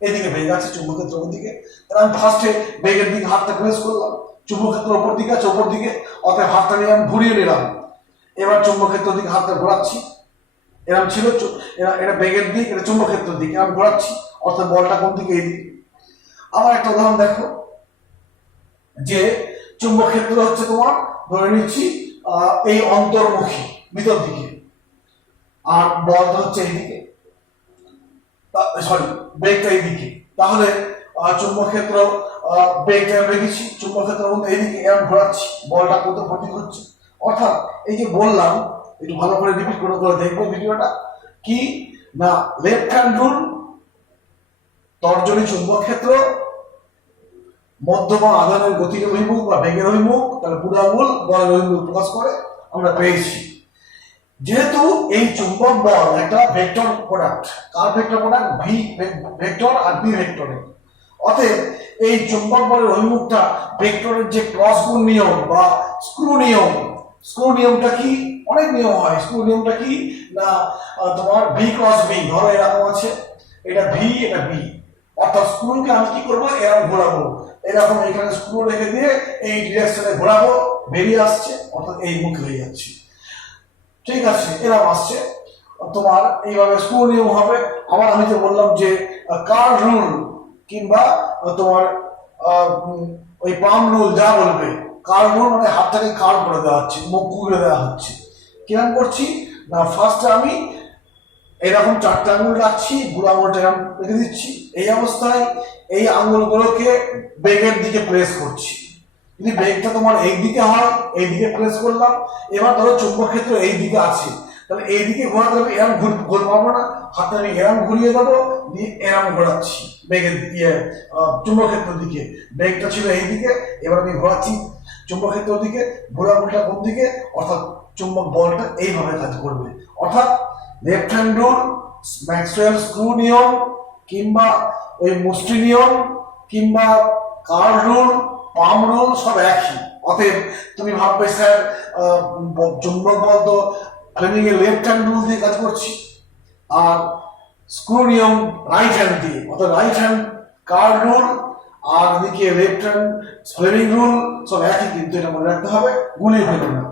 এদিকে বেগ আছে চুম্বক ক্ষেত্র ওপর দিকে। তাহলে আমি ফার্স্টে বেগের দিকে হাতটা প্রেস করলাম, চুম্বক ক্ষেত্র ওপর দিকে আছে, ওপর দিকে, অতএব হাতটা নিয়ে আমি ঘুরিয়ে নিলাম। এবার চুম্বক ক্ষেত্র দিকে হাতটা ঘোরাচ্ছি, এরকম ছিল, এটা বেগের দিক, এটা চুম্বক ক্ষেত্রের দিকে, আমি ঘোরাচ্ছি, অর্থাৎ বলটা কোন দিকে, এই দিকে। আবার একটা উদাহরণ দেখো, যে চুম্বক ক্ষেত্র হচ্ছে তোমার ধরে নিচ্ছি এই অন্তর্মুখী ভিতর দিকে, আর বল হচ্ছে এইদিকে, সরি বেগটা এইদিকে। তাহলে চুম্বক ক্ষেত্র বেগটা রেখেছি, চুম্বক ক্ষেত্র এইদিকে, এরকম ঘোরাচ্ছি, বলটা কত প্রতীক হচ্ছে। অর্থাৎ এই যে বললাম, একটু ভালো করে রিপিট করে দেখবো ভিডিওটা, কি না লেফট হ্যান্ড রুল, তর্জনী চুম্বক ক্ষেত্র, মধ্যমা আধানের গতির অভিমুখ বা বেগের অভিমুখ, তাহলে বুড়া আঙুল বলের অভিমুখ প্রকাশ করে, আমরা পেয়েছি। যেহেতু এই চুম্বক বল একটা ভেক্টর প্রোডাক্ট, কার ভেক্টর প্রোডাক্ট, ভি ভেক্টর আর বি ভেক্টরের, অতএব এই চুম্বক বলের অভিমুখটা ভেক্টরের যে ক্রস গুণ নিয়ম বা স্ক্রু নিয়মটা কি, অনেক নিয়ম হয়, স্ক্রু নিয়মটা কি না তোমার ভি ক্রস বি, ধরো এরকম আছে, এটা ভি এটা বি, অর্থাৎ স্ক্রুকে আমি কি করবো, এরকম ঘোরাবো, এরকম এখানে স্ক্রু রেখে দিয়ে এই ডিরেকশনে ঘোরাবো, বেরিয়ে আসছে, অর্থাৎ এই মুখ হয়ে যাচ্ছে, ঠিক আছে, এরকম আসছে তোমার, এইভাবে স্ক্রু নিয়ম হবে। আবার আমি যে বললাম যে কার্ভ রুল কিংবা তোমার ওই পাম রুল, যা বলবে, কার্ভ রুল মানে হাতটাকে কার্ভ করে দেওয়া হচ্ছে, মুখ ঘুরে দেওয়া হচ্ছে। কিরকম করছি না, ফার্স্টে আমি এরকম চারটে আঙুল রাখছি, বুড়ো আঙুলটা এরকম রেখে দিচ্ছি, এই অবস্থায় এই আঙুলগুলোকে বেগের দিকে প্রেস করছি। যদি বেগটা তোমার এই দিকে হয়, এই দিকে প্রেস করলাম, এবার ধরো চুম্বক ক্ষেত্র এই দিকে আছে, তাহলে এই দিকে ঘোরাতে হবে, এরকম ঘুরতে পারবো না, হাতে আমি এরকম ঘুরিয়ে দেবো, দিয়ে এরকম ঘোরাচ্ছি বেগের চুম্বক ক্ষেত্রের দিকে, বেগটা ছিল এই দিকে, এবার আমি ঘোরাচ্ছি চুম্বক ক্ষেত্রের দিকে, বুড়া আঙুলটা কোন দিকে, অর্থাৎ চুম্বক বলটা এইভাবে কাজ করবে। অর্থাৎ left hand rule, Maxwell screw নিয়ম, কিংবা ওই মুষ্টি নিয়ম, কিংবা কার্ভ রুল, পাম রুল, সব একই। অতএব তুমি ভাববে স্যার চুম্বক বল তো ফ্লেমিং এর লেফট হ্যান্ড রুল দিয়ে কাজ করছি, আর স্ক্রু নিয়ম রাইট হ্যান্ড দিয়ে, অর্থাৎ রাইট হ্যান্ড কার্ভ রুল, আর এদিকে লেফট হ্যান্ড ফ্লেমিং রুল, সব একই, কিন্তু এটা মনে রাখতে হবে, গুলিয়ে ফেলবে না।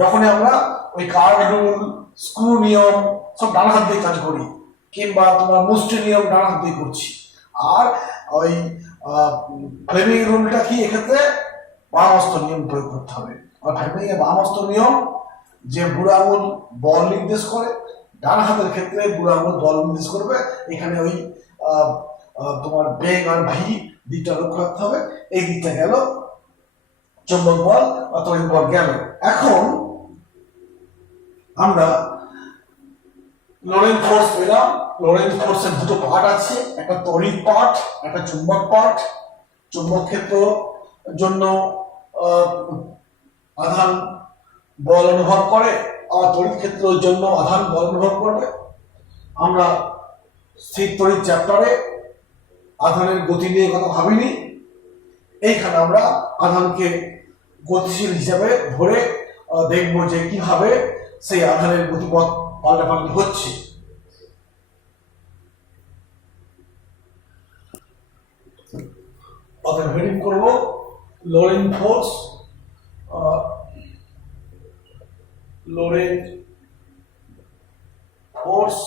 যখনই আমরা ওই কার্ভ রুল, স্ক্রু নিয়ম সব ডান হাত দিয়ে কাজ করি, কিংবা তোমার মুষ্টি নিয়ম ডান হাত দিয়ে করছি, আর ওই ফ্লেমিং রুলটা কি, এক্ষেত্রে বাম হস্ত নিয়ম প্রয়োগ করতে হবে। আর ফ্লেমিং এর বাম হস্ত নিয়ম যে বুড়ো আঙুল বল নির্দেশ করে, ডান হাতের ক্ষেত্রে বুড়ো আঙুল বল নির্দেশ করবে, এখানে ওই তোমার বেগ আর ভি দিকটা লক্ষ্য রাখতে হবে। এই দিকটা গেল চুম্বক বল বা তড়িৎ বল গেল। এখন আমরা লোরেন্ট ফোর্স পেলাম। লোরেন্ট ফোর্সের দুটো পার্ট আছে, একটা তড়িৎ পার্ট, একটা চুম্বক পার্ট। চুম্বক ক্ষেত্র জন্য আধান বল অনুভব করে, আর তড়িৎ ক্ষেত্রের জন্য আধান বল অনুভব করবে। আমরা স্থির তড়িৎ চ্যাপ্টারে আধানের গতি নিয়ে কথা ভাবিনি, এইখানে আমরা আধানকে গতিশীল হিসাবে ধরে দেখবো যে কিভাবে সেই আধানের গতিপথ পাল্টাপাল্টি হচ্ছে। অতএব হেডিং করব Lorentz force, Lorentz force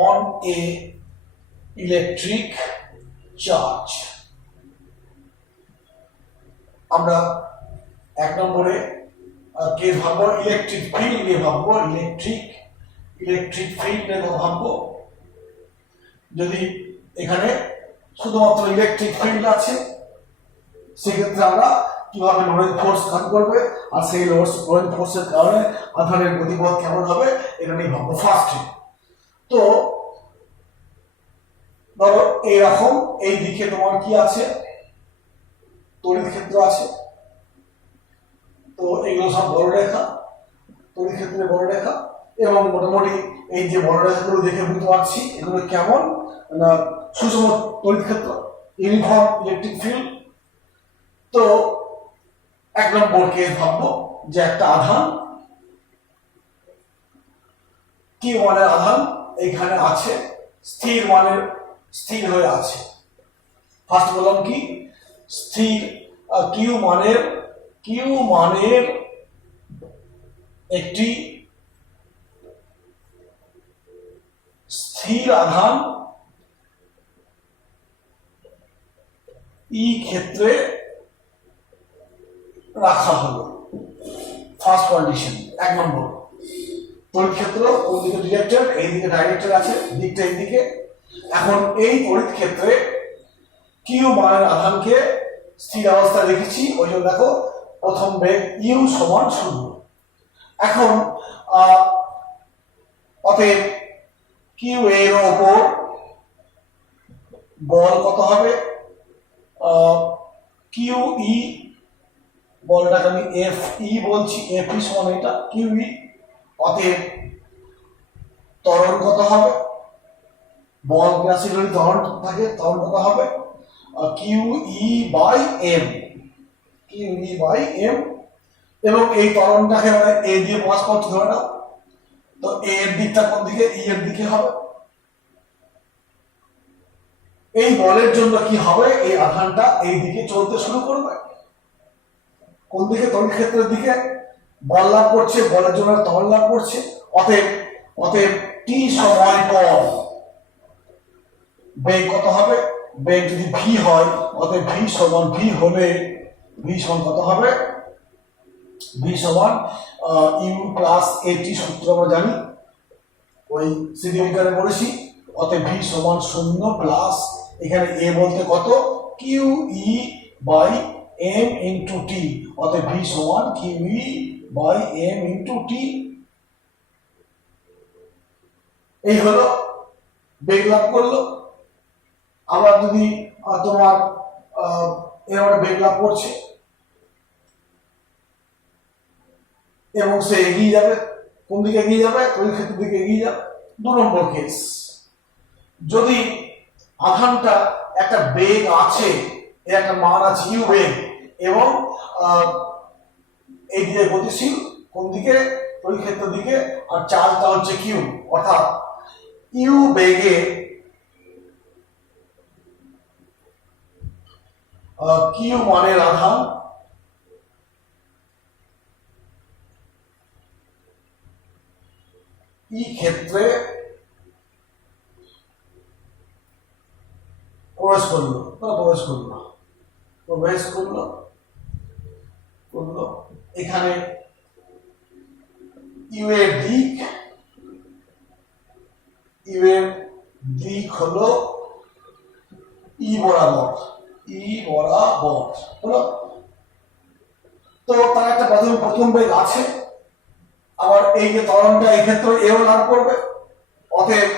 on a electric charge. আমরা এক নম্বরে কে ভাববো, ইলেকট্রিক ফিল্ড নিয়ে ভাববো, ইলেকট্রিক ফিল্ড নিয়ে ভাববো। যদি এখানে শুধুমাত্র ইলেকট্রিক ফিল্ড আছে, সেক্ষেত্রে আমরা কিভাবে লোরেন্ট ফোর্স কাজ করবে আর সেই লোরেন্ট ফোর্সের কারণে আধানের গতিপথ কেমন হবে, এটা নিয়ে ভাববো ফার্স্টে। তো ধরো এইরকম, এই দিকে তোমার কি আছে, তড়িৎ ক্ষেত্র আছে। তো এগুলো সব বড় রেখা, তড়িৎ ক্ষেত্রে বড় রেখা, এবং মোটামুটি এই যে বড় রেখাগুলো দেখে বুঝতে পারছি এগুলো কেমন না সুষম তড়িৎ ক্ষেত্র, ইউনিফর্ম ইলেকট্রিক ফিল্ড। তো এক নম্বর কেস ভাববো যে একটা আধান কি মানের আধান এইখানে আছে, স্থির হয়ে আছে। ফার্স্ট বললাম কি স্থির, কিউ মানের একটি স্থির আধান ই ক্ষেত্রে রাখা হলো। ফার্স্ট কন্ডিশন, এক নম্বর তড়িৎ ক্ষেত্র ওইদিকে ডিরেক্টেড, এইদিকে ডাইরেক্টেড আছে, দিকটা এইদিকে। এখন এই তড়িৎ ক্ষেত্রে কিউ মানের আধানকে স্থির অবস্থায় রেখেছি, ওই জন্য দেখো প্রথম বেগ ইউ সমান 0। এখন অতএব কিউ এর ওপর বল কত হবে, কিউ ই, বলটাকে আমি এফ ই বলছি, এফ ই সমান এটা কিউ ই। অতএব ত্বরণ কত হবে, বল গ্রাসী যদি ত্বরণ থাকে, ত্বরণ কত হবে কিউ ই বাই এম, এবং এই ত্বরণটাকে মানে এ দিয়ে পাস করতে ধরে নাও। তো এ এর দিকটা কোন দিকে, ই এর দিকে হবে। এই বলের জন্য কি হবে, এই আধানটা এই দিকে চলতে শুরু করবে, কোন দিকে, তড়িৎ ক্ষেত্রের দিকে। বল লাভ করছে, বলের জন্য ত্বরণ লাভ করছে। অতএব টি সময় পর বেগ কত হবে, বেগ যদি ভি হয়, অতএব ভি সমান কত হবে, ভি সমান ইউ প্লাস এটি, সূত্র আমরা জানি, ওই সিলিন্ডারে বলেছি। অতএব ভি সমান 0 প্লাস এখানে এ বলতে কত, q E by M into t. অতএব ভি সমান q E by M into t. এই হলো বেগ লাভ করলো। আবার যদি তোমার এবার বেগ লাভ করছে এবং সে এগিয়ে যাবে, কোন দিকে এগিয়ে যাবে, তড়িৎ ক্ষেত্রের দিকে এগিয়ে যাবে। 2 নম্বর কেস, যদি আধানটা একটা বেগ আছে, এর একটা মান আছে ইউ বেগ, এবং এই দিকে গতিশীল, কোন দিকে, তড়িৎ ক্ষেত্রের দিকে, আর চার্জটা হচ্ছে কিউ, অর্থাৎ ইউ বেগে কিউ মানের আধান ই ক্ষেত্রে প্রবেশ করলো। এখানে ইউ এর দিক ইউ এর দিক হলো ই বরাবর, হলো। তো তার একটা প্রথম বেগ আছে, আবার এই যে ত্বরণটা এই ক্ষেত্রে এও লাভ করবে, অতএব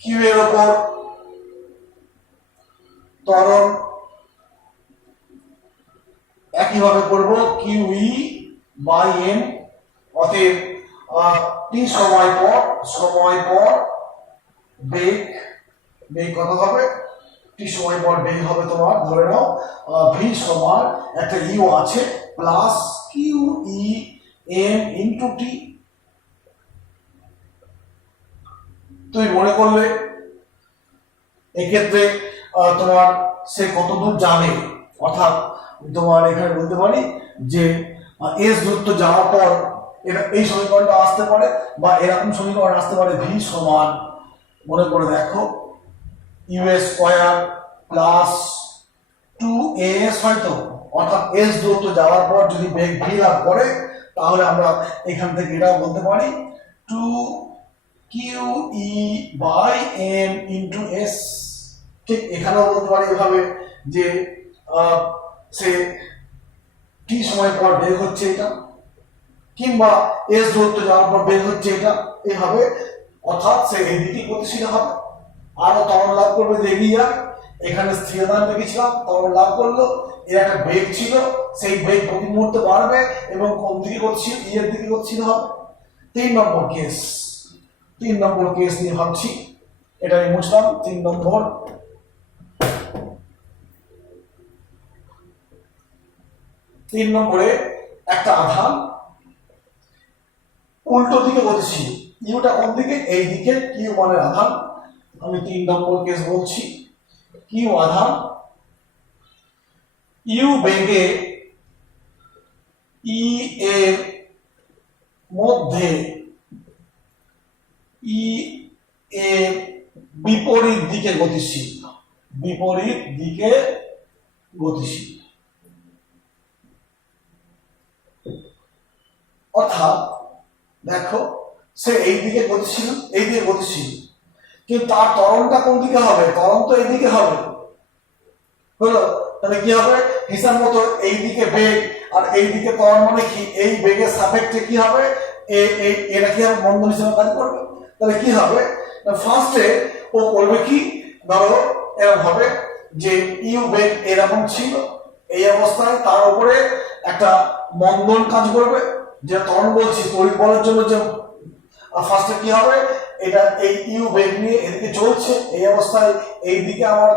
কিউ এর উপর ত্বরণ একইভাবে করব কিউ ই বাই এম, অতএব টি সময় পর বেগ কত হবে, টি সময় পর বেগ হবে তোমার ধরে নাও ভি সমান একটা ইউ আছে plus q E m into t. তুমি মনে করলে এক্ষেত্রে তোমার সে কত দূর যাবে, অর্থাৎ তোমার এখানে বলতে পারি যে এস দূরত্ব যাওয়ার পর এই সমীকরণটা আসতে পারে, বা এরকম সমীকরণ আসতে পারে ভি সমান, মনে করে দেখো U S square plus 2as, হয়তো অর্থাৎ এস দূরত্ব যাওয়ার পর যদি বেগ ভি লাভ করে, তাহলে আমরা এখান থেকে এটাও বলতে পারি 2qe by M into S. ঠিক এখানেও বলতে পারি এভাবে যে সে টি সময় পর বেগ হচ্ছে এটা, কিংবা এস দূরত্ব যাওয়ার পর বেগ হচ্ছে এটা, এভাবে, অর্থাৎ সে এইদিকে গতিশীল হবে, আরো ত্বরণ লাভ করবে এগিয়ে যাবে। এখানে স্থিরদান রেখেছিলাম, ত্বরণ লাভ করলো, এর একটা বেগ ছিল, সেই বেগ প্রতি মুহূর্তে বাড়বে এবং কোন দিকে গতিশীল, ই এর দিকে গতিশীল হবে। 3 নম্বর কেস নিয়ে ভাবছি, এটা আমি মুছলাম। 3 নম্বরে একটা আধান উল্টো দিকে গতিশীল, ইউটা কোন দিকে, এই দিকে, কিউ মানের আধান। আমি 3 নম্বর কেস বলছি, কিউ আধান ইউ বেগে ই এর মধ্যে ই এর বিপরীত দিকে গতিশীল, অর্থাৎ দেখো সে এই দিকে গতিশীল, কিন্তু তার ত্বরণটা কোন দিকে হবে, ত্বরণ তো এই দিকে হবে, হলো। তাহলে কি হবে, হিসাব মতো এই দিকে বেগ আর এই দিকে ত্বরণ, মানে কি এই বেগের সাপেক্ষে কি হবে, এটা কি হবে, বন্ধন হিসেবে কাজ করবে। তাহলে কি হবে, ফার্স্টে ও করবে কি, ধরো এরকম হবে যে ইউ বেগ এরকম ছিল, এই অবস্থায় তার উপরে একটা মন্দন কাজ করবে, যে ত্বরণ বলছি তড়িৎ বলের জন্য, যে ফার্স্টে কি হবে, এটা এই ইউ বেগ নিয়ে এদিকে চলছে, এই অবস্থায় এইদিকে আমার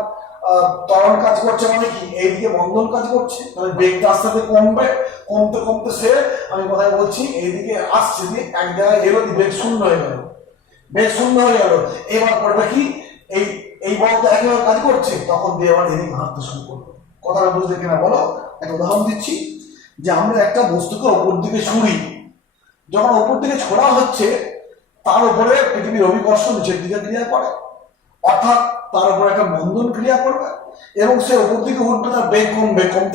ত্বরণ কাজ করছে, মানে কি এইদিকে বন্ধন কাজ করছে, মানে বেগটা আস্তে আস্তে কমতে সে, আমি কথাই বলছি, এইদিকে আসছে, দিয়ে এক জায়গায় এলো, বেগ শূন্য হয়ে গেল, এবার করবে কি, এই বলটা একইভাবে কাজ করছে, তখন দিয়ে আবার এদিকে হাঁটতে শুরু করবে। কথাটা বুঝতে কিনা বলো। একটা উদাহরণ দিচ্ছি, যে আমরা একটা বস্তুকে ওপর দিকে ছুড়ি, যখন ওপর দিকে ছোড়া হচ্ছে, তার উপরে পৃথিবীর অভিকর্ষ নিচের দিকে ক্রিয়া করে, অর্থাৎ তার উপরে একটা মন্দন ক্রিয়া করবে, এবং সে উপর দিকে উঠবে, তার বেগ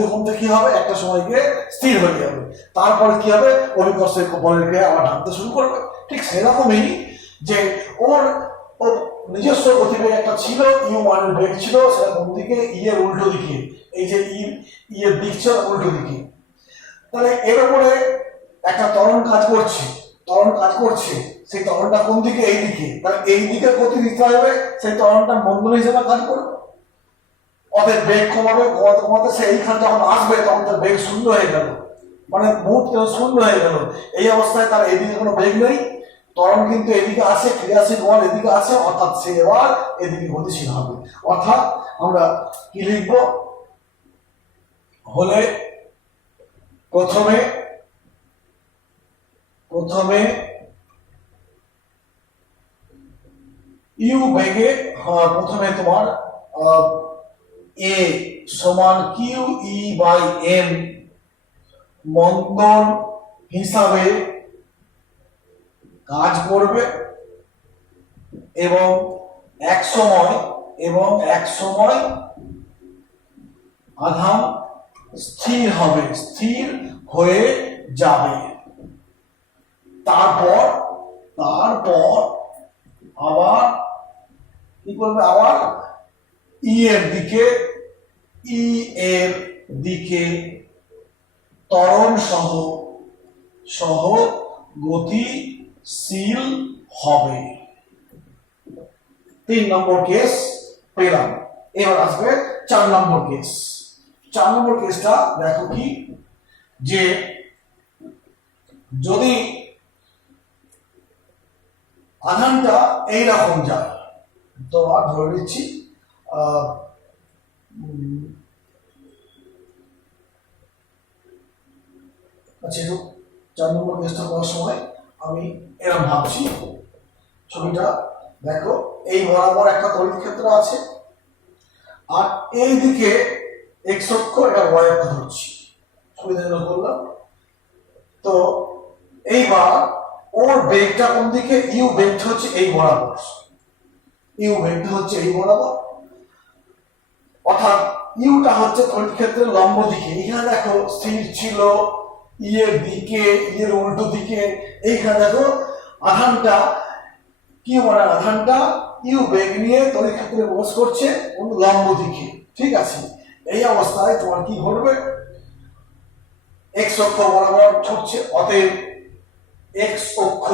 কমতে কি হবে, একটা সময় গিয়ে স্থির হয়ে যাবে, তারপরে কি হবে, অভিকর্ষের বলের ক্রিয়া আবার টানতে শুরু করবে। ঠিক সেরকমই যে ওর নিজস্ব গতিবেগ একটা ছিল, ইউ মানের বেগ ছিল, সেটা কোন দিকে, ই এর উল্টো দিকে, এই যে ই এর দিক ছিল উল্টো দিকে। তাহলে এর উপরে একটা ত্বরণ কাজ করছে, সেই ত্বরণটা কোন দিকে, এই দিকে, তাহলে এই দিকে গতি দিতে হবে, সেই ত্বরণটা মন্দন হিসেবে কাজ করবে, অতএব বেগ কমাতে সে এইখানে যখন আসবে, তখন তার বেগ শূন্য হয়ে গেল, মানে মুহূর্তে শূন্য হয়ে গেল। এই অবস্থায় তার এদিকে কোনো বেগ নেই, ত্বরণ কিন্তু এদিকে আছে, ক্রিয়াশীল বল এদিকে আছে, অর্থাৎ সে এবার এদিকে গতিশীল হবে। অর্থাৎ আমরা কি লিখবো, হলে প্রথমে ইউ বেগে, প্রথমে তোমার এ সমান কিউ ই বাই এম মন্দন হিসাবে কাজ করবে, এবং এক সময় আধান স্থির হয়ে যাবে। তারপর আবার কি করবে, আবার ই এর দিকে, ই এর দিকে ত্বরণ সহ গতিশীল হবে। 3 নম্বর কেস পেলাম। এবার আসবে 4 নম্বর কেস। 4 নম্বর কেসটা দেখো কি, যে যদি আধানটা এইরকম যায়, তো আর ধরে নিচ্ছি আচ্ছা, 4 নম্বর কেসটা করার সময় আমি এরকম ভাবছি, ছবিটা দেখো, এই বরাবর একটা তড়িৎ ক্ষেত্র আছে, আর এই দিকে এক্স অক্ষ, এটা ওয়াই অক্ষ ধরছি, ছবিটা করলাম। তো এইবার ওর বেগটা কোন দিকে, ইউ বেগটা হচ্ছে এই বরাবর, ইউ বেগটা হচ্ছে এই বরাবর, অর্থাৎ ইউটা হচ্ছে তড়িৎ ক্ষেত্রের লম্ব দিকে। এখানে দেখো স্থির ছিল ই এর দিকে, ই এর উল্টো দিকে। এইখানে দেখো আধানটা কি, মানে আধানটা ইউ বেগ নিয়ে তড়িৎ ক্ষেত্রে প্রবেশ করছে লম্ব দিকে, ঠিক আছে। এই অবস্থায় তোমার কি ঘটবে, এক্স অক্ষ বরাবর ছুটছে, অতএব এক্স অক্ষ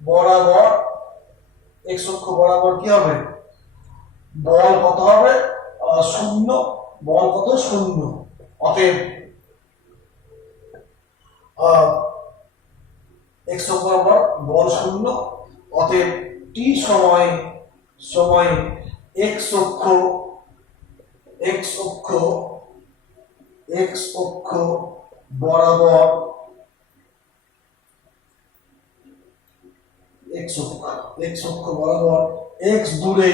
বরাবর কি হবে, বল কত হবে, 0, বল কত, 0। অতএব এক্স অক্ষ বরাবর বল 0, অতএব টি সময় এক্স অক্ষ বরাবর এক্স দূরে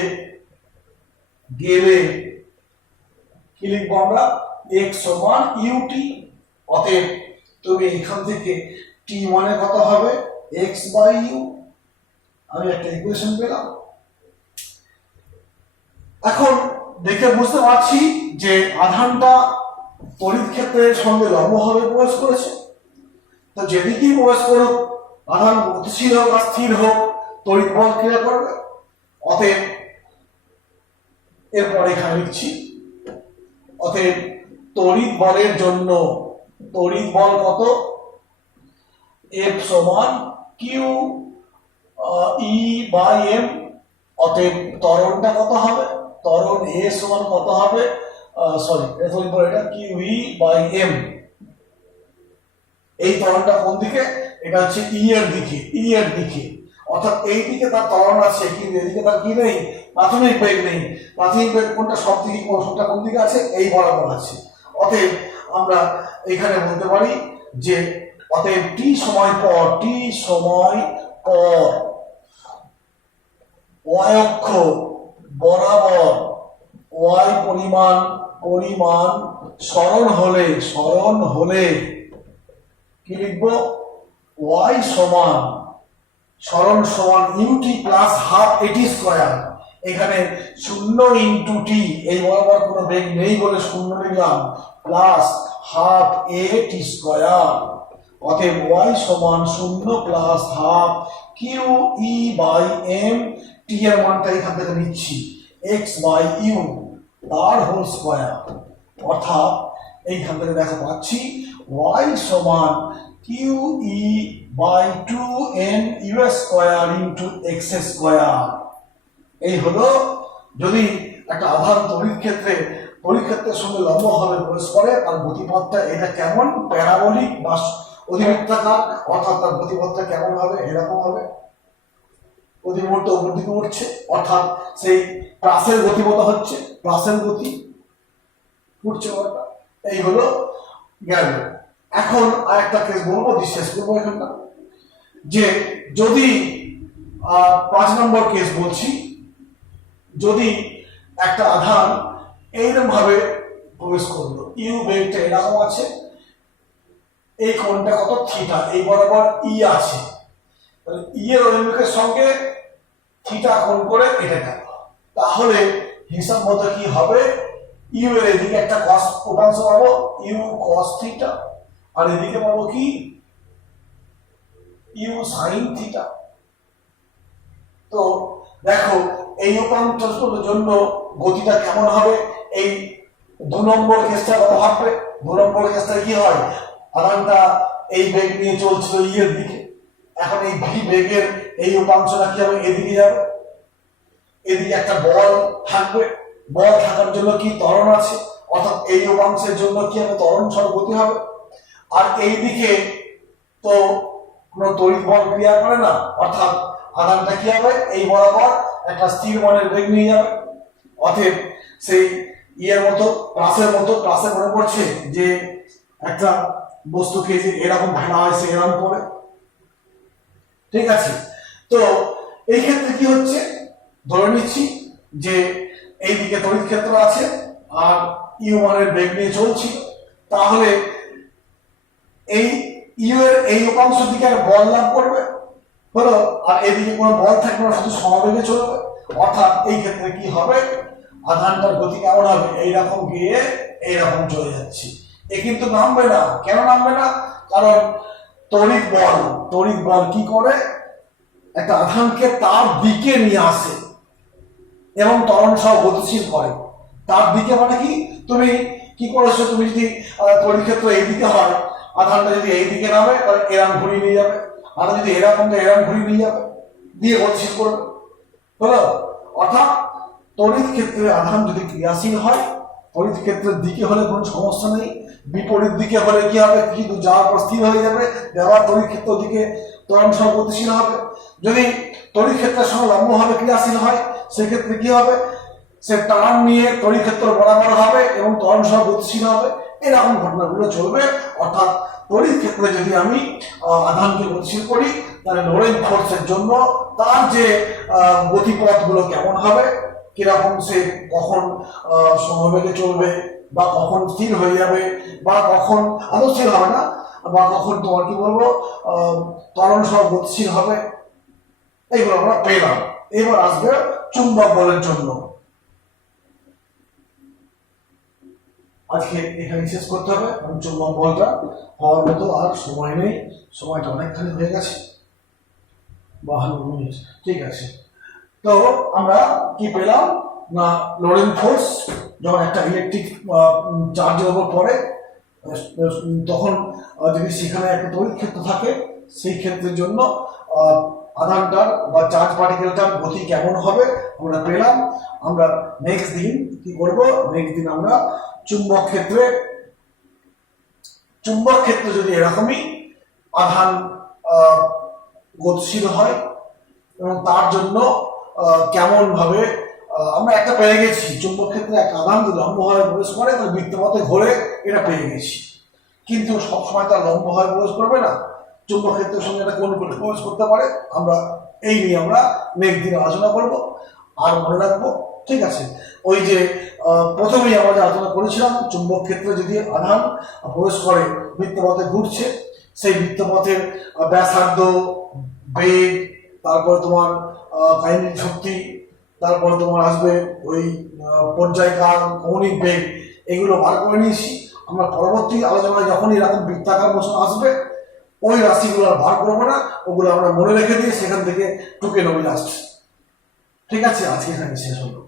গেলে কি লিখবো আমরা, এক্স সমান ইউটি। অতএব তুমি এখান থেকে টি মানে কত হবে, এক্স বাই ইউ। আমি একটা ইকুয়েশন পেলাম। এখন দেখে বুঝতে পারছি যে আধানটা তড়িৎ ক্ষেত্রের সঙ্গে লম্বভাবে প্রবেশ করেছে। তো যেদিকেই প্রবেশ করুক, আধান গতিশীল হোক বা স্থির হোক, তড়িৎ বল ক্রিয়া করবে। অতএব এরপর এখানে লিখছি, অতএব তড়িৎ বলের জন্য তড়িৎ বল কত, এফ সমান কিউ ই বাই এম। অতএব ত্বরণটা কত হবে, ত্বরণ এ সমান কত হবে, এটা কিউ ই বাই এম। এই ত্বরণটা কোন দিকে, এটা হচ্ছে ই এর দিকে, অর্থাৎ এই দিকে তার ত্বরণ আছে, কিন্তু এদিকে তার কি নেই, প্রাথমিক বেগ নেই। প্রাথমিক বেগ কোনটা, সব দিকে কোনটা কোন দিকে আছে, এই বরাবর আছে। অতএব আমরা এখানে বলতে পারি যে অতএব টি সময় পর ওয়াই অক্ষ বরাবর ওয়াই পরিমাণ সরণ হলে কি লিখবো, ওয়াই সরণ সমান ইউটি প্লাস হাফ এটি স্কয়ার। এখানে 0 ইন্টু টি, এই বরাবর কোনো বেগ নেই বলে 0 লিখলাম, plus half a t square. অতএব ওয়াই সমান 0 plus half q E by m. T এর মানটা এখান থেকে নিচ্ছি, এক্স বাই ইউ তার হোল স্কয়ার। অর্থাৎ এইখান থেকে দেখা পাচ্ছি ওয়াই সমান q E by 2n u square into x square. এই হলো, যদি একটা আধান তড়িৎ ক্ষেত্রের সঙ্গে লম্বভাবে প্রবেশ করে, তার গতিপথটা এটা কেমন, প্যারাবোলিক বা অধিবৃত্তাকার, অর্থাৎ তার গতিপথটা কেমন হবে, এরকম হবে, প্রতি মুহূর্তে উপর দিকে উঠছে, অর্থাৎ সেই প্লাসের গতিপথ হচ্ছে, প্লাসের গতি উঠছে। এই হলো গেল। এখন আরেকটা কেস বলবো, শেষ করবো এখানটা, যে যদি 5 নম্বর কেস বলছি, যদি একটা আধান এইরকম ভাবে প্রবেশ করলো, ইউ বেগটা এরকম আছে, এই কোণটা কত, থিটা, এই বরাবর ই আছে, তাহলে ই এর অভিমুখের সঙ্গে থিটা কোণ করে এটা গেল। তাহলে হিসাব মতো কি হবে, ইউ এর এদিকে একটা cos উপাংশ পাবো, ইউ cos থিটা, আর এদিকে পাবো কি, ইউ sin থিটা। তো দেখো এই উপাংশের জন্য গতিটা কেমন হবে, এই 2 নম্বর কেসটা কথা ভাববে। 2 নম্বর কেসটা কি হয়, আধানটা এই বেগ নিয়ে চলছিল এর দিকে, এখন এই ভি বেগের এই উপাংশটা কি হবে, এদিকে যাবে। এদিকে একটা বল থাকবে, বল থাকার জন্য কি ত্বরণ আছে, অর্থাৎ এই উপাংশের জন্য কি হবে, ত্বরণ সহ গতি হবে। আর এইদিকে তো কোনো তড়িৎ বল ক্রিয়া করে না, অর্থাৎ আধানটা কি হবে, এই বরাবর একটা স্থির মানের বেগ নিয়ে যাবে। অতএব সেই ইয়ের মতো ক্লাসে মনে পড়ছে যে একটা বস্তুকে যে এরকম ভাঙা হয়েছে এরকম করে, ঠিক আছে। তো এই ক্ষেত্রে কি হচ্ছে, ধরে নিচ্ছি যে এইদিকে তড়িৎ ক্ষেত্র আছে আর ইউ মানের বেগ নিয়ে চলছি, তাহলে এই ইউ এর এই উপাংশের দিকে বল লাভ করবে হলো, আর এদিকে কোনো বল থাকবে না, শুধু সমবেগে চলবে। অর্থাৎ এই ক্ষেত্রে কি হবে, আধানটার গতি কেমন হবে, এইরকম গিয়ে এইরকম চলে যাচ্ছে। এ কিন্তু নামবে না। কেন নামবে না, কারণ তড়িৎ বল কি করে, একটা আধানকে তার দিকে নিয়ে আসে এবং ত্বরণ সহ গতিশীল করে। তার দিকে মানে কি, তুমি কি করেছো, তুমি যদি তড়িৎ ক্ষেত্র এইদিকে হয়, আধানটা যদি এইদিকে নামে তাহলে এরম ঘুরিয়ে নিয়ে যাবে, আধান যদি এরকম তো এরম ঘুরিয়ে নিয়ে যাবে, দিয়ে গতিশীল করবে হলো। অর্থাৎ তড়িৎ ক্ষেত্রে আধান যদি ক্রিয়াশীল হয়, তড়িৎ ক্ষেত্রের দিকে হলে কোনো সমস্যা নেই, বিপরীত দিকে হলে কি হবে, কিন্তু যাওয়ার পর স্থির হয়ে যাবে, আবার তড়িৎ ক্ষেত্র দিকে ত্বরণ সহ গতিশীল হবে। যদি তড়িৎ ক্ষেত্রের সঙ্গে লম্বভাবে ক্রিয়াশীল হয়, সেক্ষেত্রে কি হবে, সে টান নিয়ে তড়িৎ ক্ষেত্র বরাবর হবে এবং ত্বরণ সহ গতিশীল হবে। এরকম ঘটনাগুলো চলবে। অর্থাৎ তড়িৎ ক্ষেত্রে যদি আমি আধানকে গতিশীল করি, তাহলে লোরেন্টজ ফোর্সের জন্য তার যে গতিপথগুলো কেমন হবে, কিরকম সে কখন সমবেগে চলবে, বা কখন স্থির হয়ে যাবে, বা কখন আদৌ স্থির হবে না, বা কখন তোমার কি বলবো ত্বরণ সহ গতিশীল হবে, এইগুলো আমরা পেলাম। এবার আসবে চুম্বক বলের জন্য। আজকে এখানে শেষ করতে হবে, কারণ চুম্বক বলটা হওয়ার মতো আর সময় নেই, সময়টা অনেকখানি হয়ে গেছে, 52 মিনিট, ঠিক আছে। তো আমরা কি পেলাম না, লোরেন্টজ ফোর্স যখন একটা ইলেকট্রিক চার্জের উপর পড়ে, তখন যদি সেখানে একটা তড়িৎ ক্ষেত্র থাকে, সেই ক্ষেত্রের জন্য আধানটার বা চার্জ পার্টিকেলটার গতি কেমন হবে আমরা পেলাম। আমরা নেক্সট দিন কি করব, নেক্সট দিন আমরা চুম্বক ক্ষেত্রে যদি এরকমই আধান গতিশীল হয় এবং তার জন্য কেমন ভাবে, আমরা একটা পেয়ে গেছি, চুম্বক ক্ষেত্রে একটা আধান যদি লম্বভাবে প্রবেশ করে তাহলে বৃত্তপথে ঘোরে, এটা পেয়ে গেছি। কিন্তু সবসময় তার লম্বভাবে প্রবেশ করবে না, চুম্বক ক্ষেত্রের সঙ্গে একটা কোণ করে প্রবেশ করতে পারে। আমরা এই নিয়ে আমরা নেক্সট দিন আলোচনা করব। আর মনে রাখবো, ঠিক আছে, ওই যে প্রথমেই আমরা যে আলোচনা করেছিলাম, চুম্বক ক্ষেত্রে যদি আধান প্রবেশ করে বৃত্তপথে ঘুরছে, সেই বৃত্তপথের ব্যাসার্ধ, বেগ, তারপরে তোমার কাইনেটিক শক্তি, তারপরে তোমার আসবে ওই পর্যায়কাল, কৌণিক বেগ, এগুলো বার করে নিয়েছি। আমরা পরবর্তী আলোচনায় যখন এরকম বৃত্তাকার মোশন আসবে, ওই রাশিগুলো আর বার করবো না, ওগুলো আমরা মনে রেখে দিয়ে সেখান থেকে টুকে নেবো লাস্ট। ঠিক আছে, আজকে এখানে শেষ হলো।